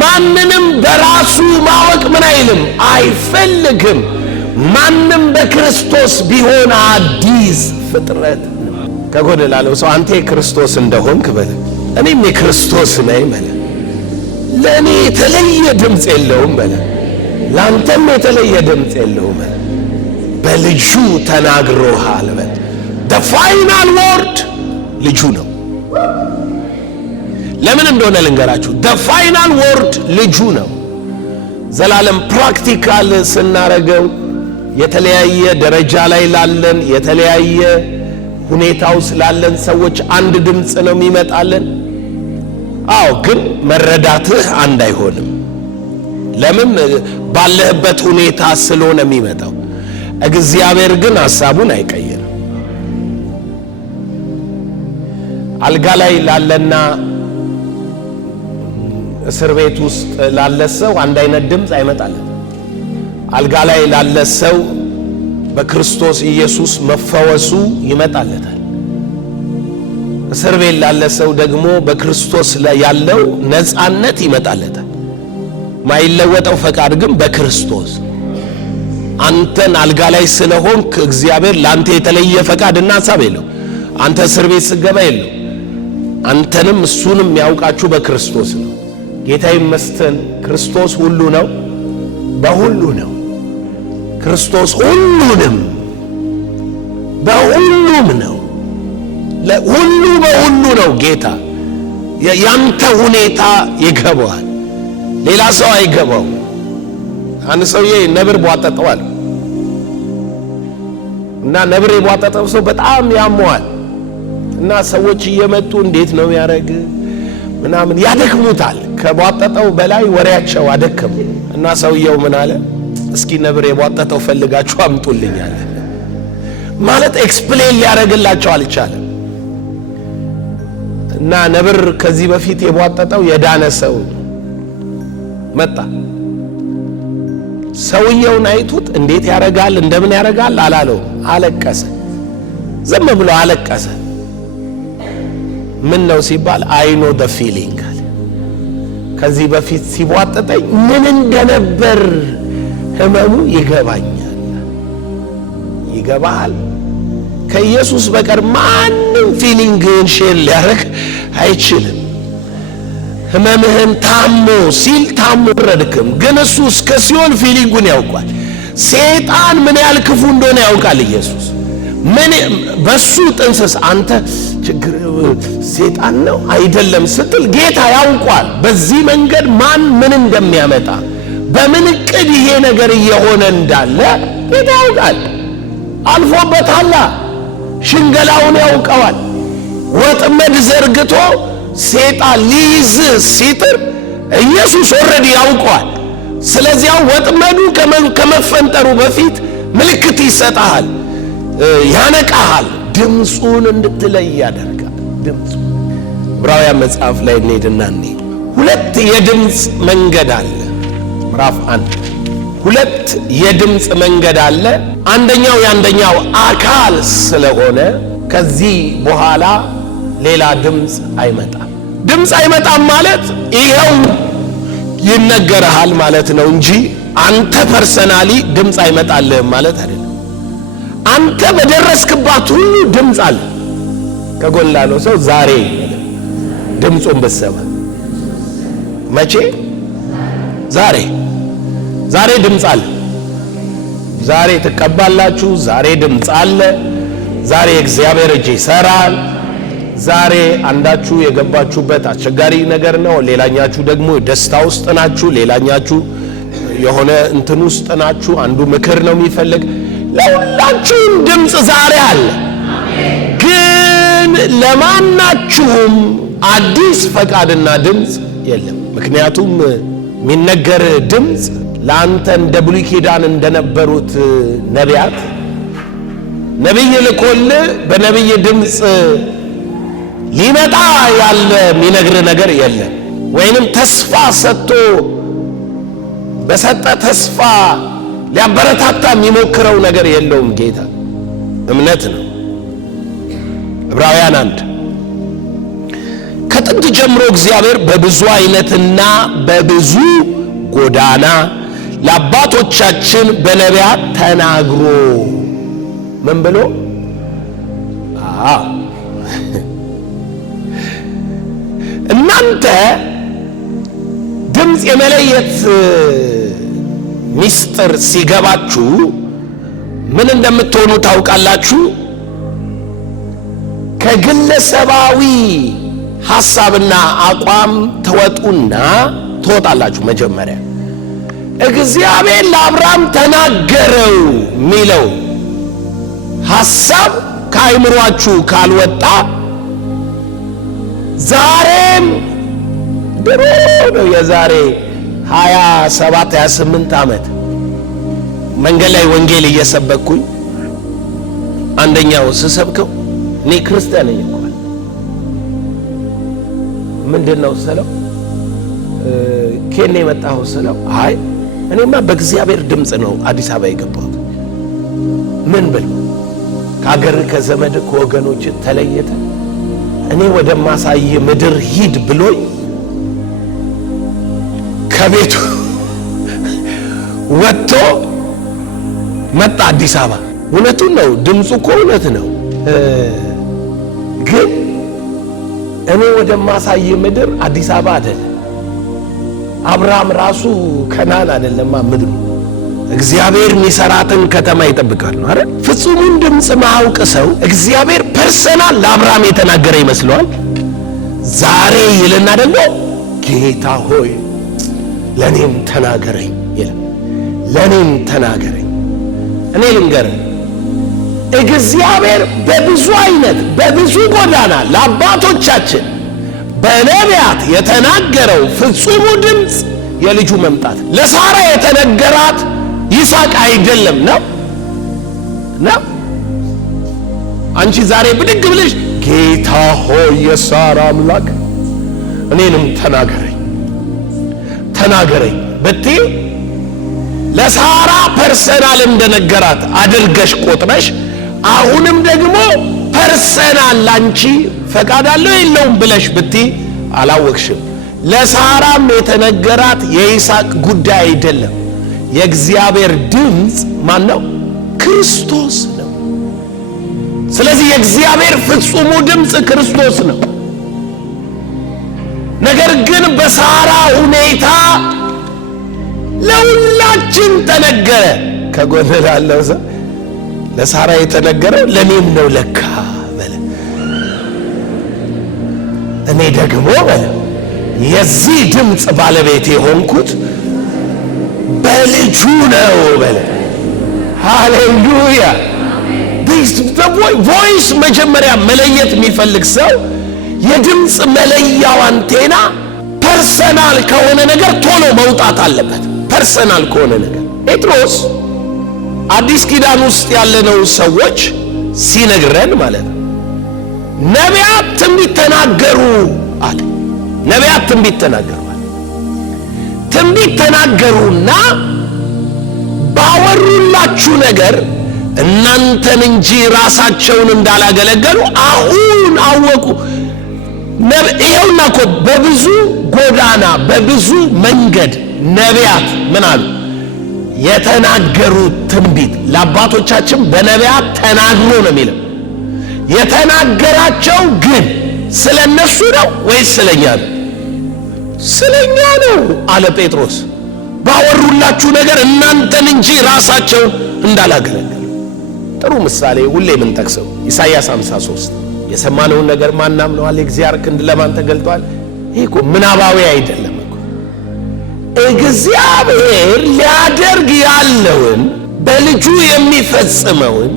ማንንም በራሱ ማወቅ ምን አይልም አይፈልግም። ማንም በክርስቶስ ቢሆን አዲስ ፍጥረት ነው። ከጎን ላለው ሰው አንተ የክርስቶስ እንደሆንክ በለ፣ እኔም የክርስቶስ ነኝ በለ። ለእኔ የተለየ ድምፅ የለውም በለ፣ ለአንተም የተለየ ድምፅ የለውም በለ። በልጁ ተናግሮሃል በለ። the final word ልጁ ነው። ለምን እንደሆነ ልንገራችሁ። the final word ልጁ ነው። ዘላለም ፕራክቲካል ስናረገው የተለያየ ደረጃ ላይ ላለን የተለያየ ሁኔታው ስላለን ሰዎች አንድ ድምፅ ነው የሚመጣልን። አዎ፣ ግን መረዳትህ አንድ አይሆንም። ለምን? ባለህበት ሁኔታ ስለሆነ የሚመጣው። እግዚአብሔር ግን ሐሳቡን አይቀይርም። አልጋ ላይ ላለና እስር ቤት ውስጥ ላለ ሰው አንድ አይነት ድምፅ አይመጣልም። አልጋ ላይ ላለ ሰው በክርስቶስ ኢየሱስ መፈወሱ ይመጣለታል። እስር ቤት ላለ ሰው ደግሞ በክርስቶስ ላይ ያለው ነፃነት ይመጣለታል። ማይለወጠው ፈቃድ ግን በክርስቶስ። አንተን አልጋ ላይ ስለሆንክ እግዚአብሔር ላንተ የተለየ ፈቃድና ሐሳብ የለው። አንተ እስር ቤት ስገባ የለው። አንተንም እሱንም ያውቃችሁ በክርስቶስ ነው። ጌታ ይመስገን። ክርስቶስ ሁሉ ነው፣ በሁሉ ነው። ክርስቶስ ሁሉንም በሁሉም ነው። ሁሉ በሁሉ ነው። ጌታ ያንተ ሁኔታ ይገባዋል፣ ሌላ ሰው አይገባው። አንድ ሰውዬ ነብር ቧጠጠዋል እና ነብር የቧጠጠው ሰው በጣም ያመዋል እና ሰዎች እየመጡ እንዴት ነው ያረግ ምናምን ያደክሙታል። ከቧጠጠው በላይ ወሬያቸው አደከሙ እና ሰውየው ምን አለ? እስኪ ነብር የቧጠጠው ፈልጋችሁ አምጡልኝ አለ። ማለት ኤክስፕሌን ሊያደርግላቸው አልቻለም። እና ነብር ከዚህ በፊት የቧጠጠው የዳነ ሰው መጣ። ሰውየውን አይቱት እንዴት ያረጋል እንደምን ያረጋል አላለው። አለቀሰ፣ ዝም ብሎ አለቀሰ። ምን ነው ሲባል አይ ኖ ዘ ፊሊንግ አለ። ከዚህ በፊት ሲቧጠጠኝ ምን እንደነበር ህመሙ ይገባኛል። ይገባል። ከኢየሱስ በቀር ማንም ፊሊንግን ሼር ሊያረግ አይችልም። ህመምህን ታሞ ሲል ታሞ ረድክም፣ ግን እሱ እስከ ሲኦል ፊሊንጉን ያውቃል። ሰይጣን ምን ያህል ክፉ እንደሆነ ያውቃል ኢየሱስ። ምን በሱ ጥንስስ አንተ ችግር ሰይጣን ነው አይደለም ስትል ጌታ ያውቃል። በዚህ መንገድ ማን ምን እንደሚያመጣ በምን እቅድ ይሄ ነገር እየሆነ እንዳለ ጌታ ያውቃል። አልፎበታል። ሽንገላውን ያውቀዋል። ወጥመድ ዘርግቶ ሰይጣን ሊይዝ ሲጥር ኢየሱስ ኦልሬዲ ያውቀዋል። ስለዚህ ወጥመዱ ከመፈንጠሩ በፊት ምልክት ይሰጣል፣ ያነቃሃል፣ ድምፁን እንድትለይ ያደርጋል። ድምፁ ዕብራውያን መጽሐፍ ላይ እንሄድና ሁለት የድምፅ መንገድ አለ። ምዕራፍ 1 ሁለት የድምፅ መንገድ አለ። አንደኛው ያንደኛው አካል ስለሆነ ከዚህ በኋላ ሌላ ድምፅ አይመጣም። ድምፅ አይመጣም ማለት ይሄው ይነገርሃል ማለት ነው እንጂ አንተ ፐርሰናሊ ድምፅ አይመጣልህም ማለት አይደለም። አንተ በደረስክባት ሁሉ ድምፅ አለ። ከጎን ላለው ሰው ዛሬ ድምፁን ብትሰማ፣ መቼ? ዛሬ ዛሬ ድምፅ አለ። ዛሬ ትቀባላችሁ። ዛሬ ድምፅ አለ። ዛሬ እግዚአብሔር እጅ ይሰራል። ዛሬ አንዳችሁ የገባችሁበት አስቸጋሪ ነገር ነው፣ ሌላኛችሁ ደግሞ ደስታ ውስጥ ናችሁ፣ ሌላኛችሁ የሆነ እንትን ውስጥ ናችሁ። አንዱ ምክር ነው የሚፈልግ። ለሁላችሁም ድምፅ ዛሬ አለ። ግን ለማናችሁም አዲስ ፈቃድና ድምፅ የለም። ምክንያቱም የሚነገር ድምፅ ለአንተ እንደ ብሉይ ኪዳን እንደነበሩት ነቢያት ነቢይ ልኮል በነቢይ ድምፅ ሊመጣ ያለ የሚነግር ነገር የለም። ወይንም ተስፋ ሰጥቶ በሰጠ ተስፋ ሊያበረታታ የሚሞክረው ነገር የለውም። ጌታ እምነት ነው። ዕብራውያን 1 ከጥንት ጀምሮ እግዚአብሔር በብዙ አይነትና በብዙ ጎዳና ለአባቶቻችን በነቢያት ተናግሮ ምን ብሎ እናንተ ድምፅ የመለየት ሚስጥር ሲገባችሁ ምን እንደምትሆኑ ታውቃላችሁ? ከግለሰባዊ ሐሳብና አቋም ትወጣላችሁ። መጀመሪያ እግዚአብሔር ለአብርሃም ተናገረው ሚለው ሐሳብ ከአይምሯችሁ ካልወጣ ዛሬም ድሮ ነው የዛሬ 27 28 ዓመት መንገድ ላይ ወንጌል እየሰበኩኝ አንደኛው ስሰብከው እኔ ክርስቲያን ነኝ እንኳን ምንድነው ስለው ከኔ መጣሁ ስለው አይ እኔማ በእግዚአብሔር ድምጽ ነው አዲስ አበባ የገባሁት። ምን ብል ከሀገር ከዘመድ ከወገኖች ተለየተ እኔ ወደ ማሳይ ምድር ሂድ ብሎኝ ከቤቱ ወጥቶ መጣ አዲስ አበባ። እውነቱን ነው፣ ድምፁ እኮ እውነት ነው። ግን እኔ ወደ ማሳይ ምድር አዲስ አበባ አይደለም። አብርሃም ራሱ ከናን አይደለማ ምድሩ። እግዚአብሔር የሚሰራትን ከተማ ይጠብቃል ነው አይደል? ፍጹሙን ድምፅ ማያውቅ ሰው እግዚአብሔር ፐርሰናል ለአብርሃም የተናገረ ይመስለዋል። ዛሬ ይልና ደግሞ ጌታ ሆይ ለኔም ተናገረኝ ይላል። ለኔም ተናገረኝ። እኔ ልንገርህ፣ እግዚአብሔር በብዙ አይነት በብዙ ጎዳና ለአባቶቻችን በነቢያት የተናገረው ፍጹሙ ድምፅ የልጁ መምጣት። ለሳራ የተነገራት ይስሐቅ አይደለም ነው። አንቺ ዛሬ ብድግ ብለሽ ጌታ ሆይ የሳራ አምላክ እኔንም ተናገረኝ ብትይ ለሳራ ፐርሰናል እንደነገራት አድርገሽ ቆጥረሽ አሁንም ደግሞ ፐርሰናል ላንቺ ፈቃድ አለው የለውም ብለሽ ብትይ አላወቅሽም። ለሳራም የተነገራት የይስሐቅ ጉዳይ አይደለም። የእግዚአብሔር ድምፅ ማን ነው? ክርስቶስ ነው። ስለዚህ የእግዚአብሔር ፍጹሙ ድምፅ ክርስቶስ ነው። ነገር ግን በሳራ ሁኔታ ለሁላችን ተነገረ። ከጎን ላለው ሰው ለሳራ የተነገረው ለኔም ነው ለካ በለ። እኔ ደግሞ በለ የዚህ ድምፅ ባለቤት የሆንኩት በልጁ ነው በለ። ሃሌሉያ። ቮይስ መጀመሪያ መለየት የሚፈልግ ሰው የድምፅ መለያው አንቴና ፐርሰናል ከሆነ ነገር ቶሎ መውጣት አለበት። ፐርሰናል ከሆነ ነገር ጴጥሮስ አዲስ ኪዳን ውስጥ ያለነው ሰዎች ሲነግረን ማለት ነው ነቢያት ትንቢት ተናገሩ አለ። ነቢያት ትንቢት ተናገሩ አለ። ትንቢት ተናገሩና ባወሩላችሁ ነገር እናንተን እንጂ ራሳቸውን እንዳላገለገሉ አሁን አወቁ። ይኸውና እኮ በብዙ ጎዳና በብዙ መንገድ ነቢያት ምን አሉ? የተናገሩት ትንቢት ለአባቶቻችን በነቢያት ተናግሮ ነው የሚለው። የተናገራቸው ግን ስለነሱ ነው ወይስ ስለኛ ነው? ስለኛ ነው አለ ጴጥሮስ። ባወሩላችሁ ነገር እናንተን እንጂ ራሳቸውን እንዳላገለገሉ። ጥሩ ምሳሌ ሁሌ ምን ጠቅሰው ኢሳይያስ 53 የሰማነውን ነገር ማናምነዋል? የእግዚአብሔር ክንድ ለማን ተገልጧል? ይሄ እኮ ምናባዊ አይደለም እኮ። እግዚአብሔር ሊያደርግ ያለውን በልጁ የሚፈጽመውን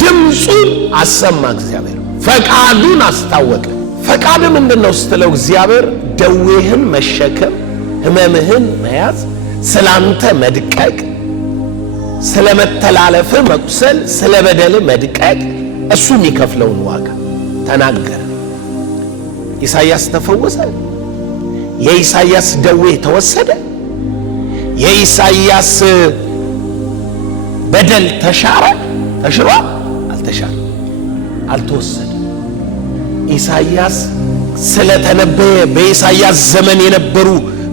ድምፁን አሰማ። እግዚአብሔር ፈቃዱን አስታወቀ። ፈቃድ ምንድነው ስትለው እግዚአብሔር ደዌህን መሸከም፣ ህመምህን መያዝ፣ ስላንተ መድቀቅ፣ ስለመተላለፍ መቁሰል፣ ስለ በደል መድቀቅ፣ እሱ የሚከፍለውን ዋጋ ተናገረ። ኢሳይያስ ተፈወሰ። የኢሳይያስ ደዌ ተወሰደ። የኢሳይያስ በደል ተሻረ? ተሽሯል? አልተሻረ፣ አልተወሰደ። ኢሳይያስ ስለተነበየ በኢሳይያስ ዘመን የነበሩ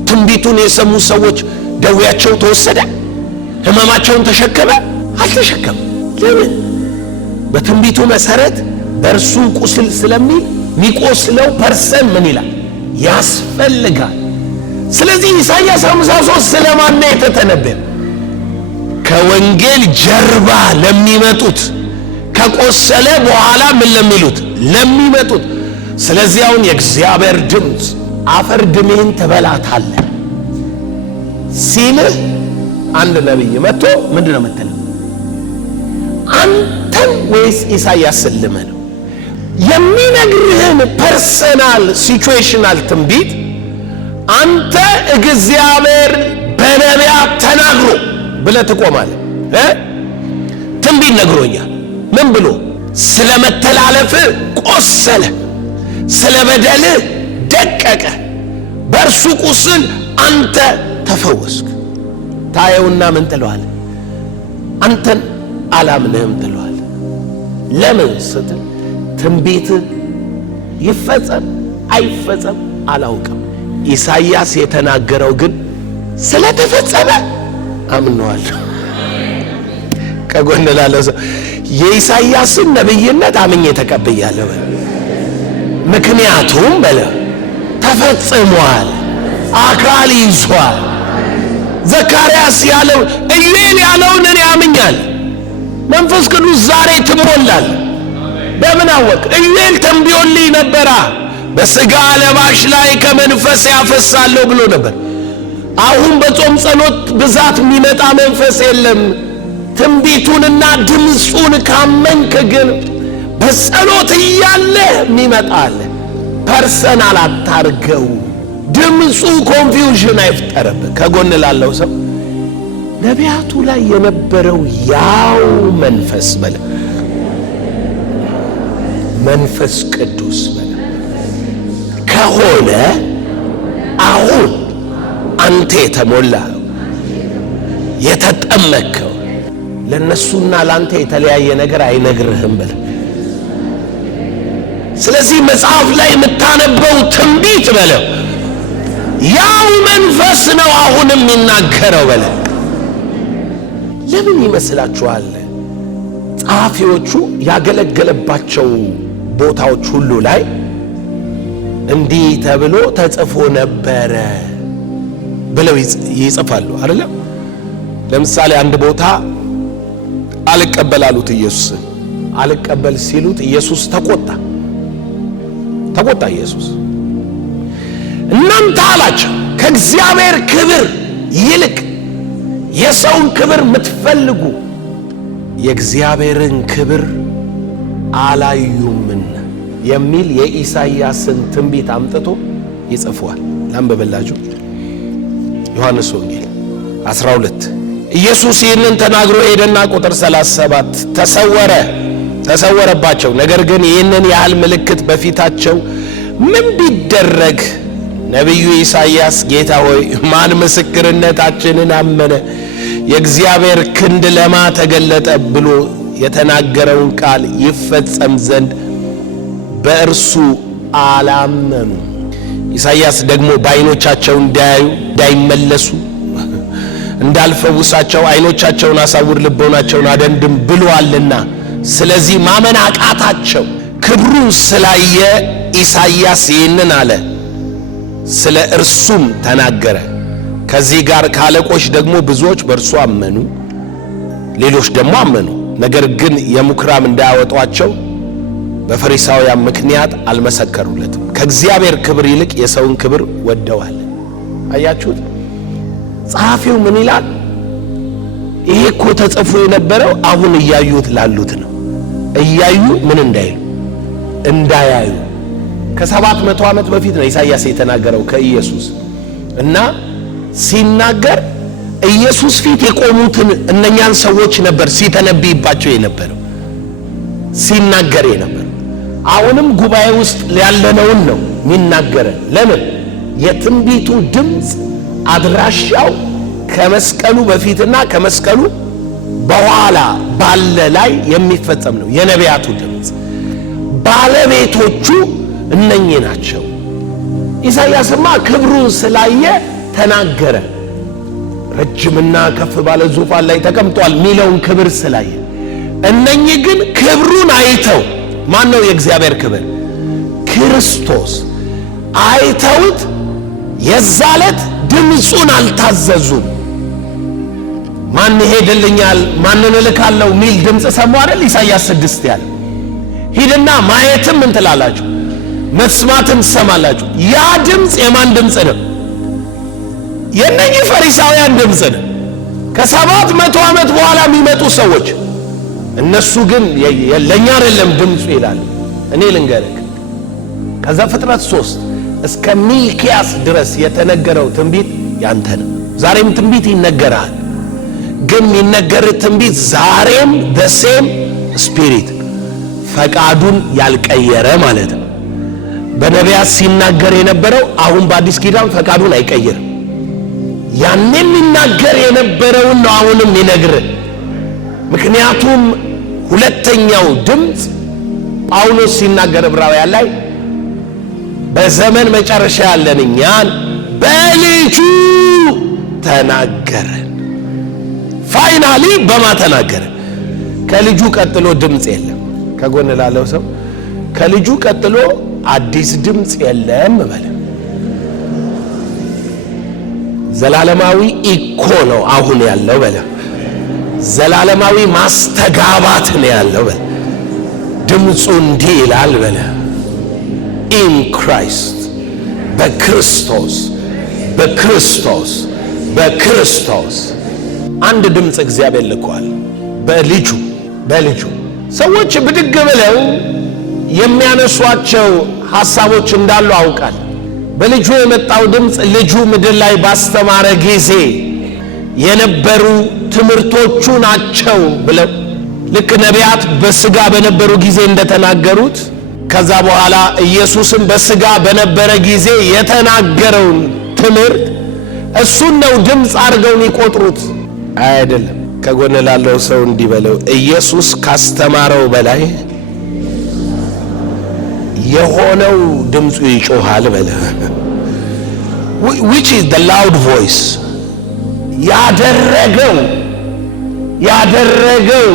ትንቢቱን የሰሙ ሰዎች ደዌያቸው ተወሰደ? ሕመማቸውን ተሸከመ? አልተሸከመም። ለምን? በትንቢቱ መሰረት በእርሱ ቁስል ስለሚል የሚቆስለው ፐርሰን ምን ይላል? ያስፈልጋል። ስለዚህ ኢሳይያስ 53 ስለማን ነው የተተነበየ? ከወንጌል ጀርባ ለሚመጡት፣ ከቆሰለ በኋላ ምን ለሚሉት? ለሚመጡት። ስለዚህ አሁን የእግዚአብሔር ድምፅ አፈር ድሜን ትበላታለህ ሲልህ አንድ ነቢይ መጥቶ ምንድነው የምትለው? አንተን ወይስ ኢሳይያስን ልመነው? የሚነግርህን ፐርሰናል ሲቹዌሽናል ትንቢት አንተ እግዚአብሔር በነቢያት ተናግሮ ብለህ ትቆማለህ። ትንቢት ነግሮኛል። ምን ብሎ? ስለ መተላለፍህ ቆሰለ፣ ስለ በደልህ ደቀቀ፣ በእርሱ ቁስል አንተ ተፈወስክ። ታየውና ምን ትለዋለህ? አንተን አላምንህም ትለዋለህ። ለምን ስትል ትንቢት ይፈጸም አይፈጸም አላውቅም። ኢሳይያስ የተናገረው ግን ስለተፈጸመ አምነዋለሁ። ከጎን ላለው ሰው የኢሳይያስን ነብይነት አምኜ ተቀብያለሁ። ምክንያቱም በለ ተፈጽሟል፣ አካል ይዟል። ዘካርያስ ያለው ኢዩኤል ያለውን እኔ አምኛለሁ። መንፈስ ቅዱስ ዛሬ ትሞላል። በምን አወቅ? ኢዩኤል ተንብዮልኝ ነበራ። በሥጋ ለባሽ ላይ ከመንፈስ ያፈሳለሁ ብሎ ነበር። አሁን በጾም ጸሎት ብዛት የሚመጣ መንፈስ የለም። ትንቢቱንና ድምፁን ካመንክ ግን በጸሎት እያለ የሚመጣል። ፐርሰናል አታርገው። ድምፁ ኮንፊውዥን አይፍጠርብህ። ከጎን ላለው ሰው ነቢያቱ ላይ የነበረው ያው መንፈስ በለ መንፈስ ቅዱስ በለ ከሆነ አሁን አንተ የተሞላኸው የተጠመከው ለነሱና ላንተ የተለያየ ነገር አይነግርህም በለ። ስለዚህ መጽሐፍ ላይ የምታነበው ትንቢት በለ ያው መንፈስ ነው አሁንም የሚናገረው በለ። ለምን ይመስላችኋል ጸሐፊዎቹ ያገለገለባቸው ቦታዎች ሁሉ ላይ እንዲህ ተብሎ ተጽፎ ነበረ ብለው ይጽፋሉ አይደለም? ለምሳሌ አንድ ቦታ አልቀበላሉት ኢየሱስን። አልቀበል ሲሉት ኢየሱስ ተቆጣ። ኢየሱስ እናንተ አላቸው ከእግዚአብሔር ክብር ይልቅ የሰውን ክብር የምትፈልጉ የእግዚአብሔርን ክብር አላዩምና የሚል የኢሳይያስን ትንቢት አምጥቶ ይጽፏል። ላንብብላችሁ። ዮሐንስ ወንጌል 12 ኢየሱስ ይህንን ተናግሮ ሄደና ቁጥር 37 ተሰወረባቸው። ነገር ግን ይህንን ያህል ምልክት በፊታቸው ምን ቢደረግ ነቢዩ ኢሳይያስ ጌታ ሆይ ማን ምስክርነታችንን አመነ? የእግዚአብሔር ክንድ ለማ ተገለጠ ብሎ የተናገረውን ቃል ይፈጸም ዘንድ በእርሱ አላመኑ። ኢሳይያስ ደግሞ በዓይኖቻቸው እንዳያዩ እንዳይመለሱ እንዳልፈውሳቸው ዓይኖቻቸውን አሳውር ልቦናቸውን አደንድም ብሎአልና ስለዚህ ማመን አቃታቸው። ክብሩን ስላየ ኢሳይያስ ይህንን አለ፣ ስለ እርሱም ተናገረ። ከዚህ ጋር ከአለቆች ደግሞ ብዙዎች በእርሱ አመኑ፣ ሌሎች ደግሞ አመኑ። ነገር ግን የምኵራብ እንዳያወጧቸው በፈሪሳውያን ምክንያት አልመሰከሩለትም። ከእግዚአብሔር ክብር ይልቅ የሰውን ክብር ወደዋል። አያችሁት? ጸሐፊው ምን ይላል? ይሄ እኮ ተጽፎ የነበረው አሁን እያዩት ላሉት ነው። እያዩ ምን እንዳይሉ እንዳያዩ። ከ700 ዓመት በፊት ነው ኢሳይያስ የተናገረው ከኢየሱስ እና ሲናገር ኢየሱስ ፊት የቆሙትን እነኛን ሰዎች ነበር ሲተነብይባቸው የነበረው ሲናገር የነበረው። አሁንም ጉባኤ ውስጥ ያለነውን ነው የሚናገረን። ለምን? የትንቢቱ ድምፅ አድራሻው ከመስቀሉ በፊትና ከመስቀሉ በኋላ ባለ ላይ የሚፈጸም ነው። የነቢያቱ ድምፅ ባለቤቶቹ እነኚህ ናቸው። ኢሳይያስማ ክብሩን ስላየ ተናገረ። ረጅምና ከፍ ባለ ዙፋን ላይ ተቀምጧል ሚለውን ክብር ስላየ፣ እነኚህ ግን ክብሩን አይተው ማን ነው የእግዚአብሔር ክብር? ክርስቶስ አይተውት የዛለት ድምፁን አልታዘዙም። ማን ይሄድልኛል ማንን እልካለሁ ሚል ድምፅ ሰሙ አይደል? ኢሳይያስ 6 ያለ ሂድና ማየትም እንትላላችሁ መስማትም ሰማላችሁ። ያ ድምፅ የማን ድምፅ ነው? የነኚህ ፈሪሳውያን ድምፅ ነው። ከ700 ዓመት በኋላ የሚመጡ ሰዎች እነሱ ግን ለኛ አይደለም ድምፁ ይላሉ። እኔ ልንገርህ ከዘፍጥረት 3 እስከ ሚልኪያስ ድረስ የተነገረው ትንቢት ያንተ ነው። ዛሬም ትንቢት ይነገራል። ግን የሚነገር ትንቢት ዛሬም በሴም ስፒሪት ፈቃዱን ያልቀየረ ማለት ነው። በነቢያት ሲናገር የነበረው አሁን በአዲስ ኪዳን ፈቃዱን አይቀይርም። ያኔ የሚናገር የነበረውን ነው አሁንም ይነግር። ምክንያቱም ሁለተኛው ድምፅ ጳውሎስ ሲናገር ዕብራውያን ላይ በዘመን መጨረሻ ያለን እኛን በልጁ ተናገረን። ፋይናሊ በማ ተናገረ? ከልጁ ቀጥሎ ድምፅ የለም። ከጎን ላለው ሰው ከልጁ ቀጥሎ አዲስ ድምፅ የለም በለ። ዘላለማዊ ኢኮ ነው አሁን ያለው በለ። ዘላለማዊ ማስተጋባት ነው ያለው በለ። ድምፁ እንዲህ ይላል በለ፣ ኢን ክራይስት በክርስቶስ በክርስቶስ በክርስቶስ። አንድ ድምፅ እግዚአብሔር ልኳል በልጁ በልጁ። ሰዎች ብድግ ብለው የሚያነሷቸው ሐሳቦች እንዳሉ አውቃል። በልጁ የመጣው ድምፅ ልጁ ምድር ላይ ባስተማረ ጊዜ የነበሩ ትምህርቶቹ ናቸው ብለው ልክ ነቢያት በስጋ በነበሩ ጊዜ እንደተናገሩት ከዛ በኋላ ኢየሱስም በስጋ በነበረ ጊዜ የተናገረውን ትምህርት እሱን ነው ድምፅ አድርገው የሚቆጥሩት አይደለም። ከጎን ላለው ሰው እንዲበለው ኢየሱስ ካስተማረው በላይ የሆነው ድምፁ ይጮሃል በለ። which is the loud voice ያደረገው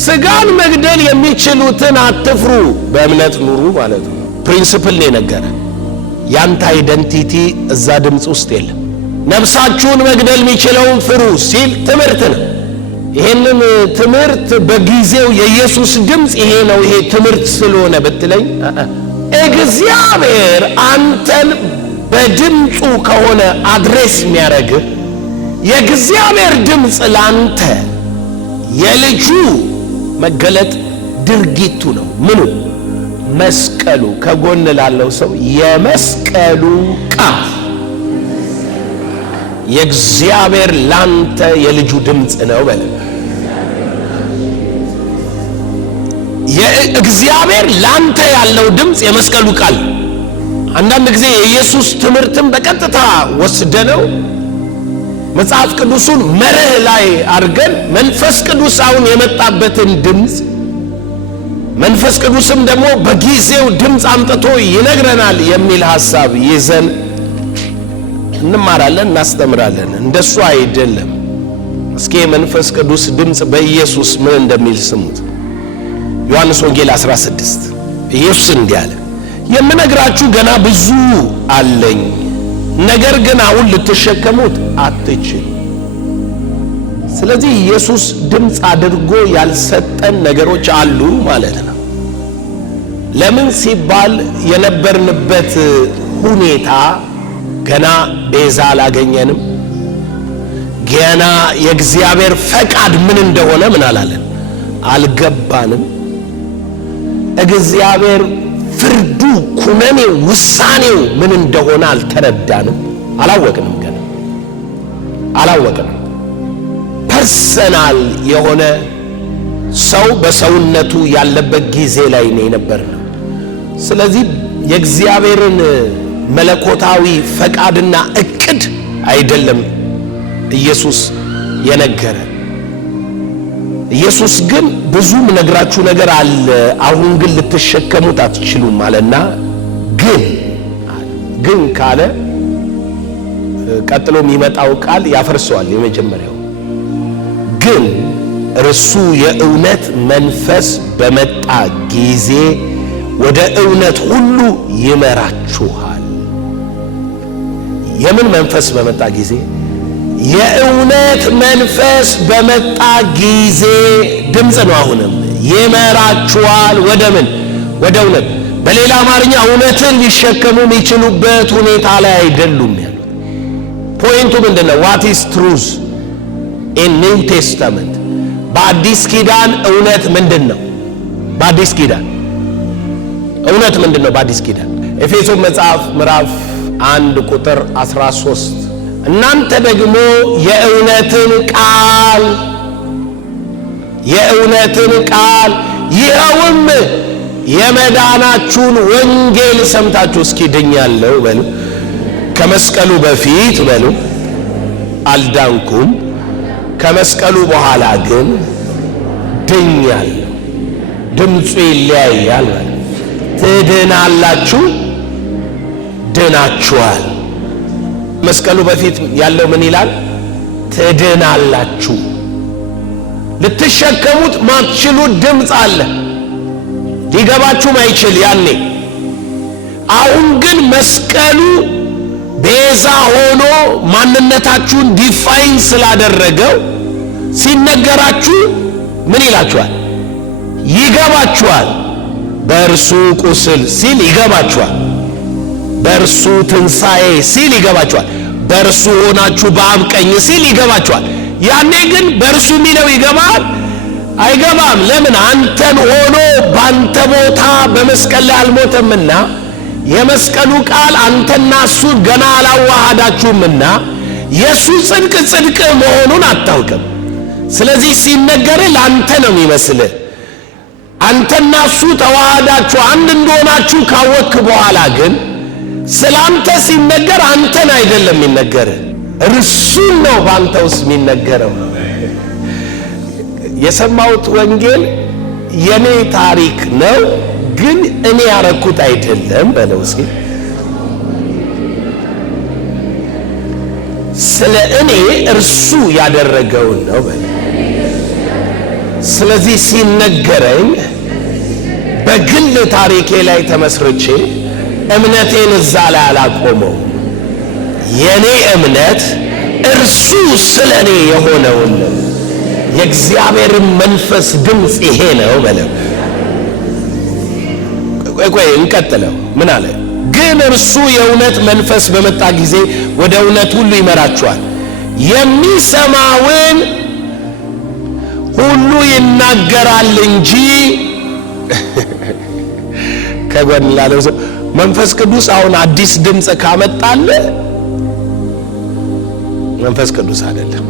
ስጋን መግደል የሚችሉትን አትፍሩ በእምነት ኑሩ ማለት ነው። ፕሪንሲፕል ነው የነገረ። ያንተ አይደንቲቲ እዛ ድምፅ ውስጥ የለም። ነፍሳችሁን መግደል የሚችለውን ፍሩ ሲል ትምህርት ነው። ይሄንን ትምህርት በጊዜው የኢየሱስ ድምፅ ይሄ ነው ይሄ ትምህርት ስለሆነ ብትለኝ እግዚአብሔር አንተን በድምፁ ከሆነ አድሬስ የሚያደርግህ የእግዚአብሔር ድምፅ ላንተ የልጁ መገለጥ ድርጊቱ ነው። ምኑ? መስቀሉ። ከጎን ላለው ሰው የመስቀሉ ቃል የእግዚአብሔር ላንተ የልጁ ድምፅ ነው በለ። የእግዚአብሔር ላንተ ያለው ድምፅ የመስቀሉ ቃል። አንዳንድ ጊዜ የኢየሱስ ትምህርትን በቀጥታ ወስደነው መጽሐፍ ቅዱሱን መርህ ላይ አድርገን መንፈስ ቅዱስ አሁን የመጣበትን ድምፅ መንፈስ ቅዱስም ደግሞ በጊዜው ድምፅ አምጥቶ ይነግረናል የሚል ሐሳብ ይዘን እንማራለን፣ እናስተምራለን። እንደሱ አይደለም። እስኪ መንፈስ ቅዱስ ድምፅ በኢየሱስ ምን እንደሚል ስሙት። ዮሐንስ ወንጌል 16 ኢየሱስ እንዲህ አለ፣ የምነግራችሁ ገና ብዙ አለኝ፣ ነገር ግን አሁን ልትሸከሙት አትችሉ። ስለዚህ ኢየሱስ ድምፅ አድርጎ ያልሰጠን ነገሮች አሉ ማለት ነው። ለምን ሲባል የነበርንበት ሁኔታ ገና ቤዛ አላገኘንም። ገና የእግዚአብሔር ፈቃድ ምን እንደሆነ ምን አላለን አልገባንም። እግዚአብሔር ፍርዱ፣ ኩነኔው፣ ውሳኔው ምን እንደሆነ አልተረዳንም፣ አላወቅንም። ገና አላወቅንም። ፐርሰናል የሆነ ሰው በሰውነቱ ያለበት ጊዜ ላይ ነው የነበርነው። ስለዚህ የእግዚአብሔርን መለኮታዊ ፈቃድና እቅድ አይደለም ኢየሱስ የነገረ። ኢየሱስ ግን ብዙም ነግራችሁ ነገር አለ፣ አሁን ግን ልትሸከሙት አትችሉም አለና ግን ግን ካለ ቀጥሎ የሚመጣው ቃል ያፈርሰዋል። የመጀመሪያው ግን እርሱ የእውነት መንፈስ በመጣ ጊዜ ወደ እውነት ሁሉ ይመራችኋል። የምን መንፈስ በመጣ ጊዜ? የእውነት መንፈስ በመጣ ጊዜ ድምፅ ነው። አሁንም ይመራችኋል። ወደ ምን? ወደ እውነት። በሌላ አማርኛ እውነትን ሊሸከሙ የሚችሉበት ሁኔታ ላይ አይደሉም ያሉት። ፖይንቱ ምንድነው? ዋት ኢዝ ትሩዝ ኢን ኒው ቴስተመንት። በአዲስ ኪዳን እውነት ምንድነው? በአዲስ ኪዳን እውነት ምንድነው? በአዲስ ኪዳን ኤፌሶን መጽሐፍ ምዕራፍ 1 ቁጥር 13 እናንተ ደግሞ የእውነትን ቃል ይኸውም የመዳናችሁን ወንጌል ሰምታችሁ እስኪ ድኛለሁ በሉ። ከመስቀሉ በፊት በሉ አልዳንኩም፣ ከመስቀሉ በኋላ ግን ድኛለሁ። ድምፁ ይለያያል በሉ። ትድናላችሁ፣ ድናችኋል። መስቀሉ በፊት ያለው ምን ይላል? ትድናላችሁ። ልትሸከሙት ማትችሉት ድምፅ አለ፣ ሊገባችሁ ማይችል ያኔ። አሁን ግን መስቀሉ ቤዛ ሆኖ ማንነታችሁን ዲፋይን ስላደረገው ሲነገራችሁ ምን ይላችኋል? ይገባችኋል። በእርሱ ቁስል ሲል ይገባችኋል። በእርሱ ትንሣኤ ሲል ይገባችኋል። በእርሱ ሆናችሁ በአብ ቀኝ ሲል ይገባችኋል። ያኔ ግን በእርሱ የሚለው ይገባል አይገባም። ለምን? አንተን ሆኖ ባንተ ቦታ በመስቀል ላይ አልሞተምና የመስቀሉ ቃል አንተና እሱን ገና አላዋሃዳችሁምና የእሱ ጽድቅ ጽድቅ መሆኑን አታውቅም። ስለዚህ ሲነገር ለአንተ ነው የሚመስልህ። አንተና እሱ ተዋሃዳችሁ አንድ እንደሆናችሁ ካወቅክ በኋላ ግን ስላንተ ሲነገር አንተን አይደለም የሚነገርህ፣ እርሱን ነው ባንተ ውስጥ የሚነገረው። የሰማሁት ወንጌል የኔ ታሪክ ነው፣ ግን እኔ ያረኩት አይደለም በለው እስኪ። ስለ እኔ እርሱ ያደረገውን ነው በለው። ስለዚህ ሲነገረኝ በግል ታሪኬ ላይ ተመስርቼ እምነቴን እዛ ላይ አላቆመው። የኔ እምነት እርሱ ስለ እኔ የሆነውን ነው። የእግዚአብሔር መንፈስ ድምፅ ይሄ ነው በለው። ቆይ እንቀጥለው። ምን አለ? ግን እርሱ የእውነት መንፈስ በመጣ ጊዜ ወደ እውነት ሁሉ ይመራችኋል። የሚሰማውን ሁሉ ይናገራል እንጂ ከጎን ላለው ሰው መንፈስ ቅዱስ አሁን አዲስ ድምፅ ካመጣለ መንፈስ ቅዱስ አይደለም።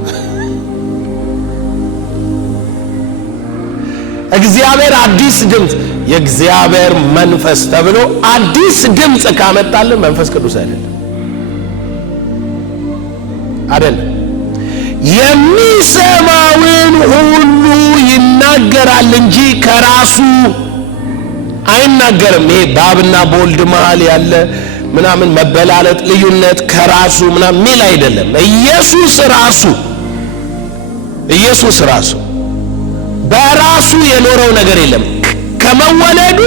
እግዚአብሔር አዲስ ድምፅ የእግዚአብሔር መንፈስ ተብሎ አዲስ ድምፅ ካመጣለ መንፈስ ቅዱስ አይደለም። የሚሰማውን ሁሉ ይናገራል እንጂ ከራሱ አይናገርም። ይሄ በአብና በወልድ መሃል ያለ ምናምን መበላለጥ ልዩነት ከራሱ ምናምን ሚል አይደለም። ኢየሱስ ራሱ በራሱ የኖረው ነገር የለም። ከመወለዱ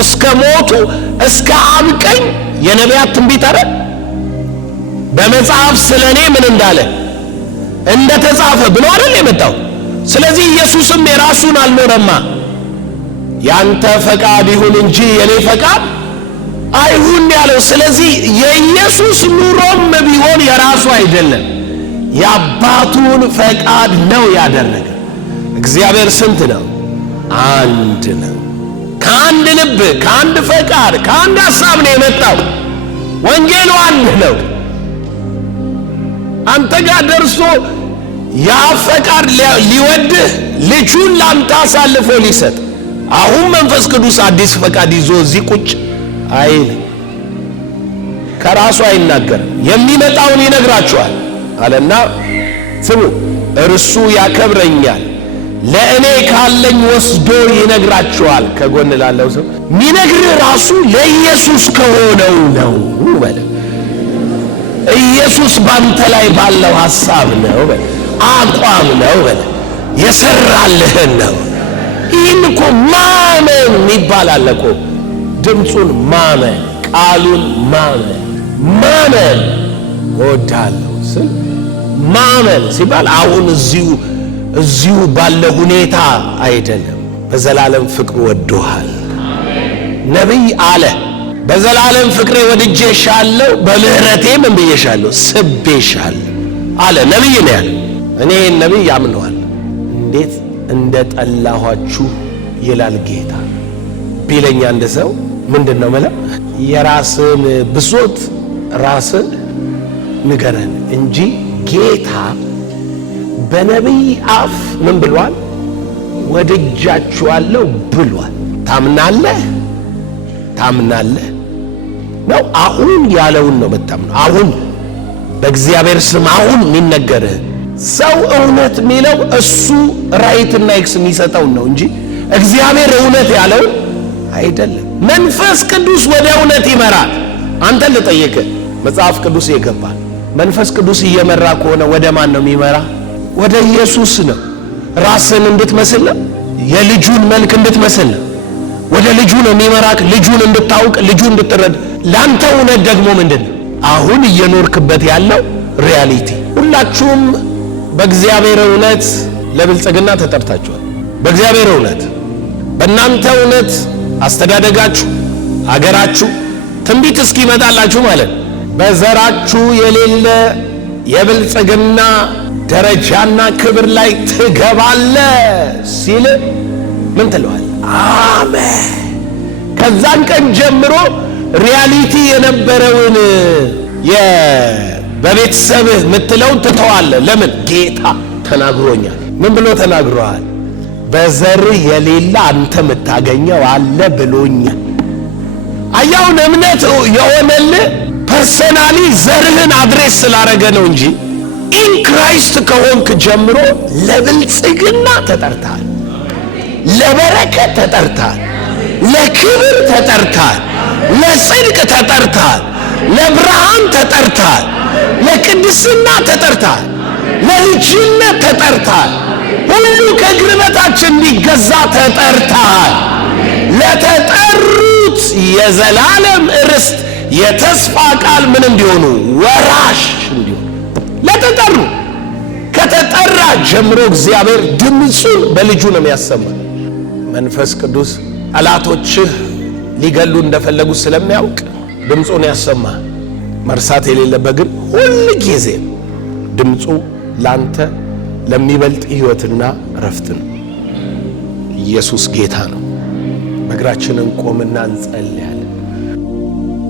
እስከ ሞቱ እስከ አብ ቀኝ የነቢያት ትንቢት አረ በመጽሐፍ ስለኔ ምን እንዳለ እንደተጻፈ ብሎ አይደል የመጣው። ስለዚህ ኢየሱስም የራሱን አልኖረማ። ያንተ ፈቃድ ይሁን እንጂ የኔ ፈቃድ አይሁን ያለው። ስለዚህ የኢየሱስ ኑሮም ቢሆን የራሱ አይደለም፣ የአባቱን ፈቃድ ነው ያደረገ። እግዚአብሔር ስንት ነው? አንድ ነው። ከአንድ ልብ፣ ከአንድ ፈቃድ፣ ከአንድ ሐሳብ ነው የመጣው። ወንጌሉ አንድ ነው። አንተ ጋር ደርሶ ያ ፈቃድ ሊወድህ ልጁን ላንተ አሳልፎ ሊሰጥ አሁን መንፈስ ቅዱስ አዲስ ፈቃድ ይዞ እዚህ ቁጭ አይል። ከራሱ አይናገርም፣ የሚመጣውን ይነግራችኋል አለና ስሙ፣ እርሱ ያከብረኛል፣ ለእኔ ካለኝ ወስዶ ይነግራችኋል። ከጎን ላለው ሰው ሚነግርህ ራሱ ለኢየሱስ ከሆነው ነው በለ። ኢየሱስ ባንተ ላይ ባለው ሐሳብ ነው በል፣ አቋም ነው በል፣ የሰራልህን ነው። ይህን እኮ ማመን ይባላል እኮ። ድምፁን ማመን፣ ቃሉን ማመን። ማመን እወድሃለሁ ስል ማመን ሲባል አሁን እዚሁ ባለ ሁኔታ አይደለም። በዘላለም ፍቅሩ ወዶሃል። ነቢይ አለ በዘላለም ፍቅሬ ወድጄሻለሁ፣ በምህረቴ ምን ብዬሻለሁ? ስቤሻለሁ አለ። ነቢይ ነው ያለ። እኔ ነቢይ ያምነዋል። እንዴት እንደ ጠላኋችሁ ይላል ጌታ ቢለኛ አንድ ሰው ምንድን ነው ማለት? የራስን ብሶት ራስን ንገረን እንጂ ጌታ በነቢይ አፍ ምን ብሏል? ወድጃችኋለሁ ብሏል። ታምናለህ? ታምናለህ ነው። አሁን ያለውን ነው የምታምነው። አሁን በእግዚአብሔር ስም አሁን የሚነገርህ ሰው እውነት የሚለው እሱ ራይትና ኤክስ የሚሰጠውን ነው እንጂ እግዚአብሔር እውነት ያለውን አይደለም። መንፈስ ቅዱስ ወደ እውነት ይመራል። አንተን ልጠይቅህ፣ መጽሐፍ ቅዱስ ይገባል። መንፈስ ቅዱስ እየመራ ከሆነ ወደ ማን ነው የሚመራ? ወደ ኢየሱስ ነው። ራስን እንድትመስል ነው፣ የልጁን መልክ እንድትመስል ነው። ወደ ልጁ ነው የሚመራክ፣ ልጁን እንድታውቅ፣ ልጁን እንድትረዳ። ላንተ እውነት ደግሞ ምንድነው? አሁን እየኖርክበት ያለው ሪያሊቲ። ሁላችሁም በእግዚአብሔር እውነት ለብልጽግና ተጠርታችኋል። በእግዚአብሔር እውነት፣ በእናንተ እውነት አስተዳደጋችሁ፣ አገራችሁ ትንቢት እስኪመጣላችሁ ማለት በዘራችሁ የሌለ የብልጽግና ደረጃና ክብር ላይ ትገባለ ሲል ምን ትለዋል? አሜን። ከዛን ቀን ጀምሮ ሪያሊቲ የነበረውን በቤተሰብህ ምትለውን ትተዋለህ። ለምን? ጌታ ተናግሮኛል። ምን ብሎ ተናግሮሃል? በዘርህ የሌለ አንተ የምታገኘው አለ ብሎኛል። አያውን እምነት የሆነልህ ፐርሰናሊ ዘርህን አድሬስ ስላረገ ነው እንጂ ኢን ክራይስት ከሆንክ ጀምሮ ለብልጽግና ተጠርታል፣ ለበረከት ተጠርታል፣ ለክብር ተጠርታል፣ ለጽድቅ ተጠርታል፣ ለብርሃን ተጠርታል፣ ለቅድስና ተጠርታል፣ ለልጅነት ተጠርታል። ሁሉ ከእግር በታች እንዲገዛ ተጠርታል። ለተጠሩት የዘላለም ርስት የተስፋ ቃል ምን እንዲሆኑ? ወራሽ እንዲሆኑ ለተጠሩ። ከተጠራ ጀምሮ እግዚአብሔር ድምፁን በልጁ ነው የሚያሰማ። መንፈስ ቅዱስ ጠላቶችህ ሊገሉ እንደፈለጉ ስለሚያውቅ ድምፁን ያሰማ። መርሳት የሌለበት ግን ሁል ጊዜ ድምፁ ላንተ ለሚበልጥ ሕይወትና ረፍት ነው። ኢየሱስ ጌታ ነው። በእግራችንን ቆምና እንጸልያለን።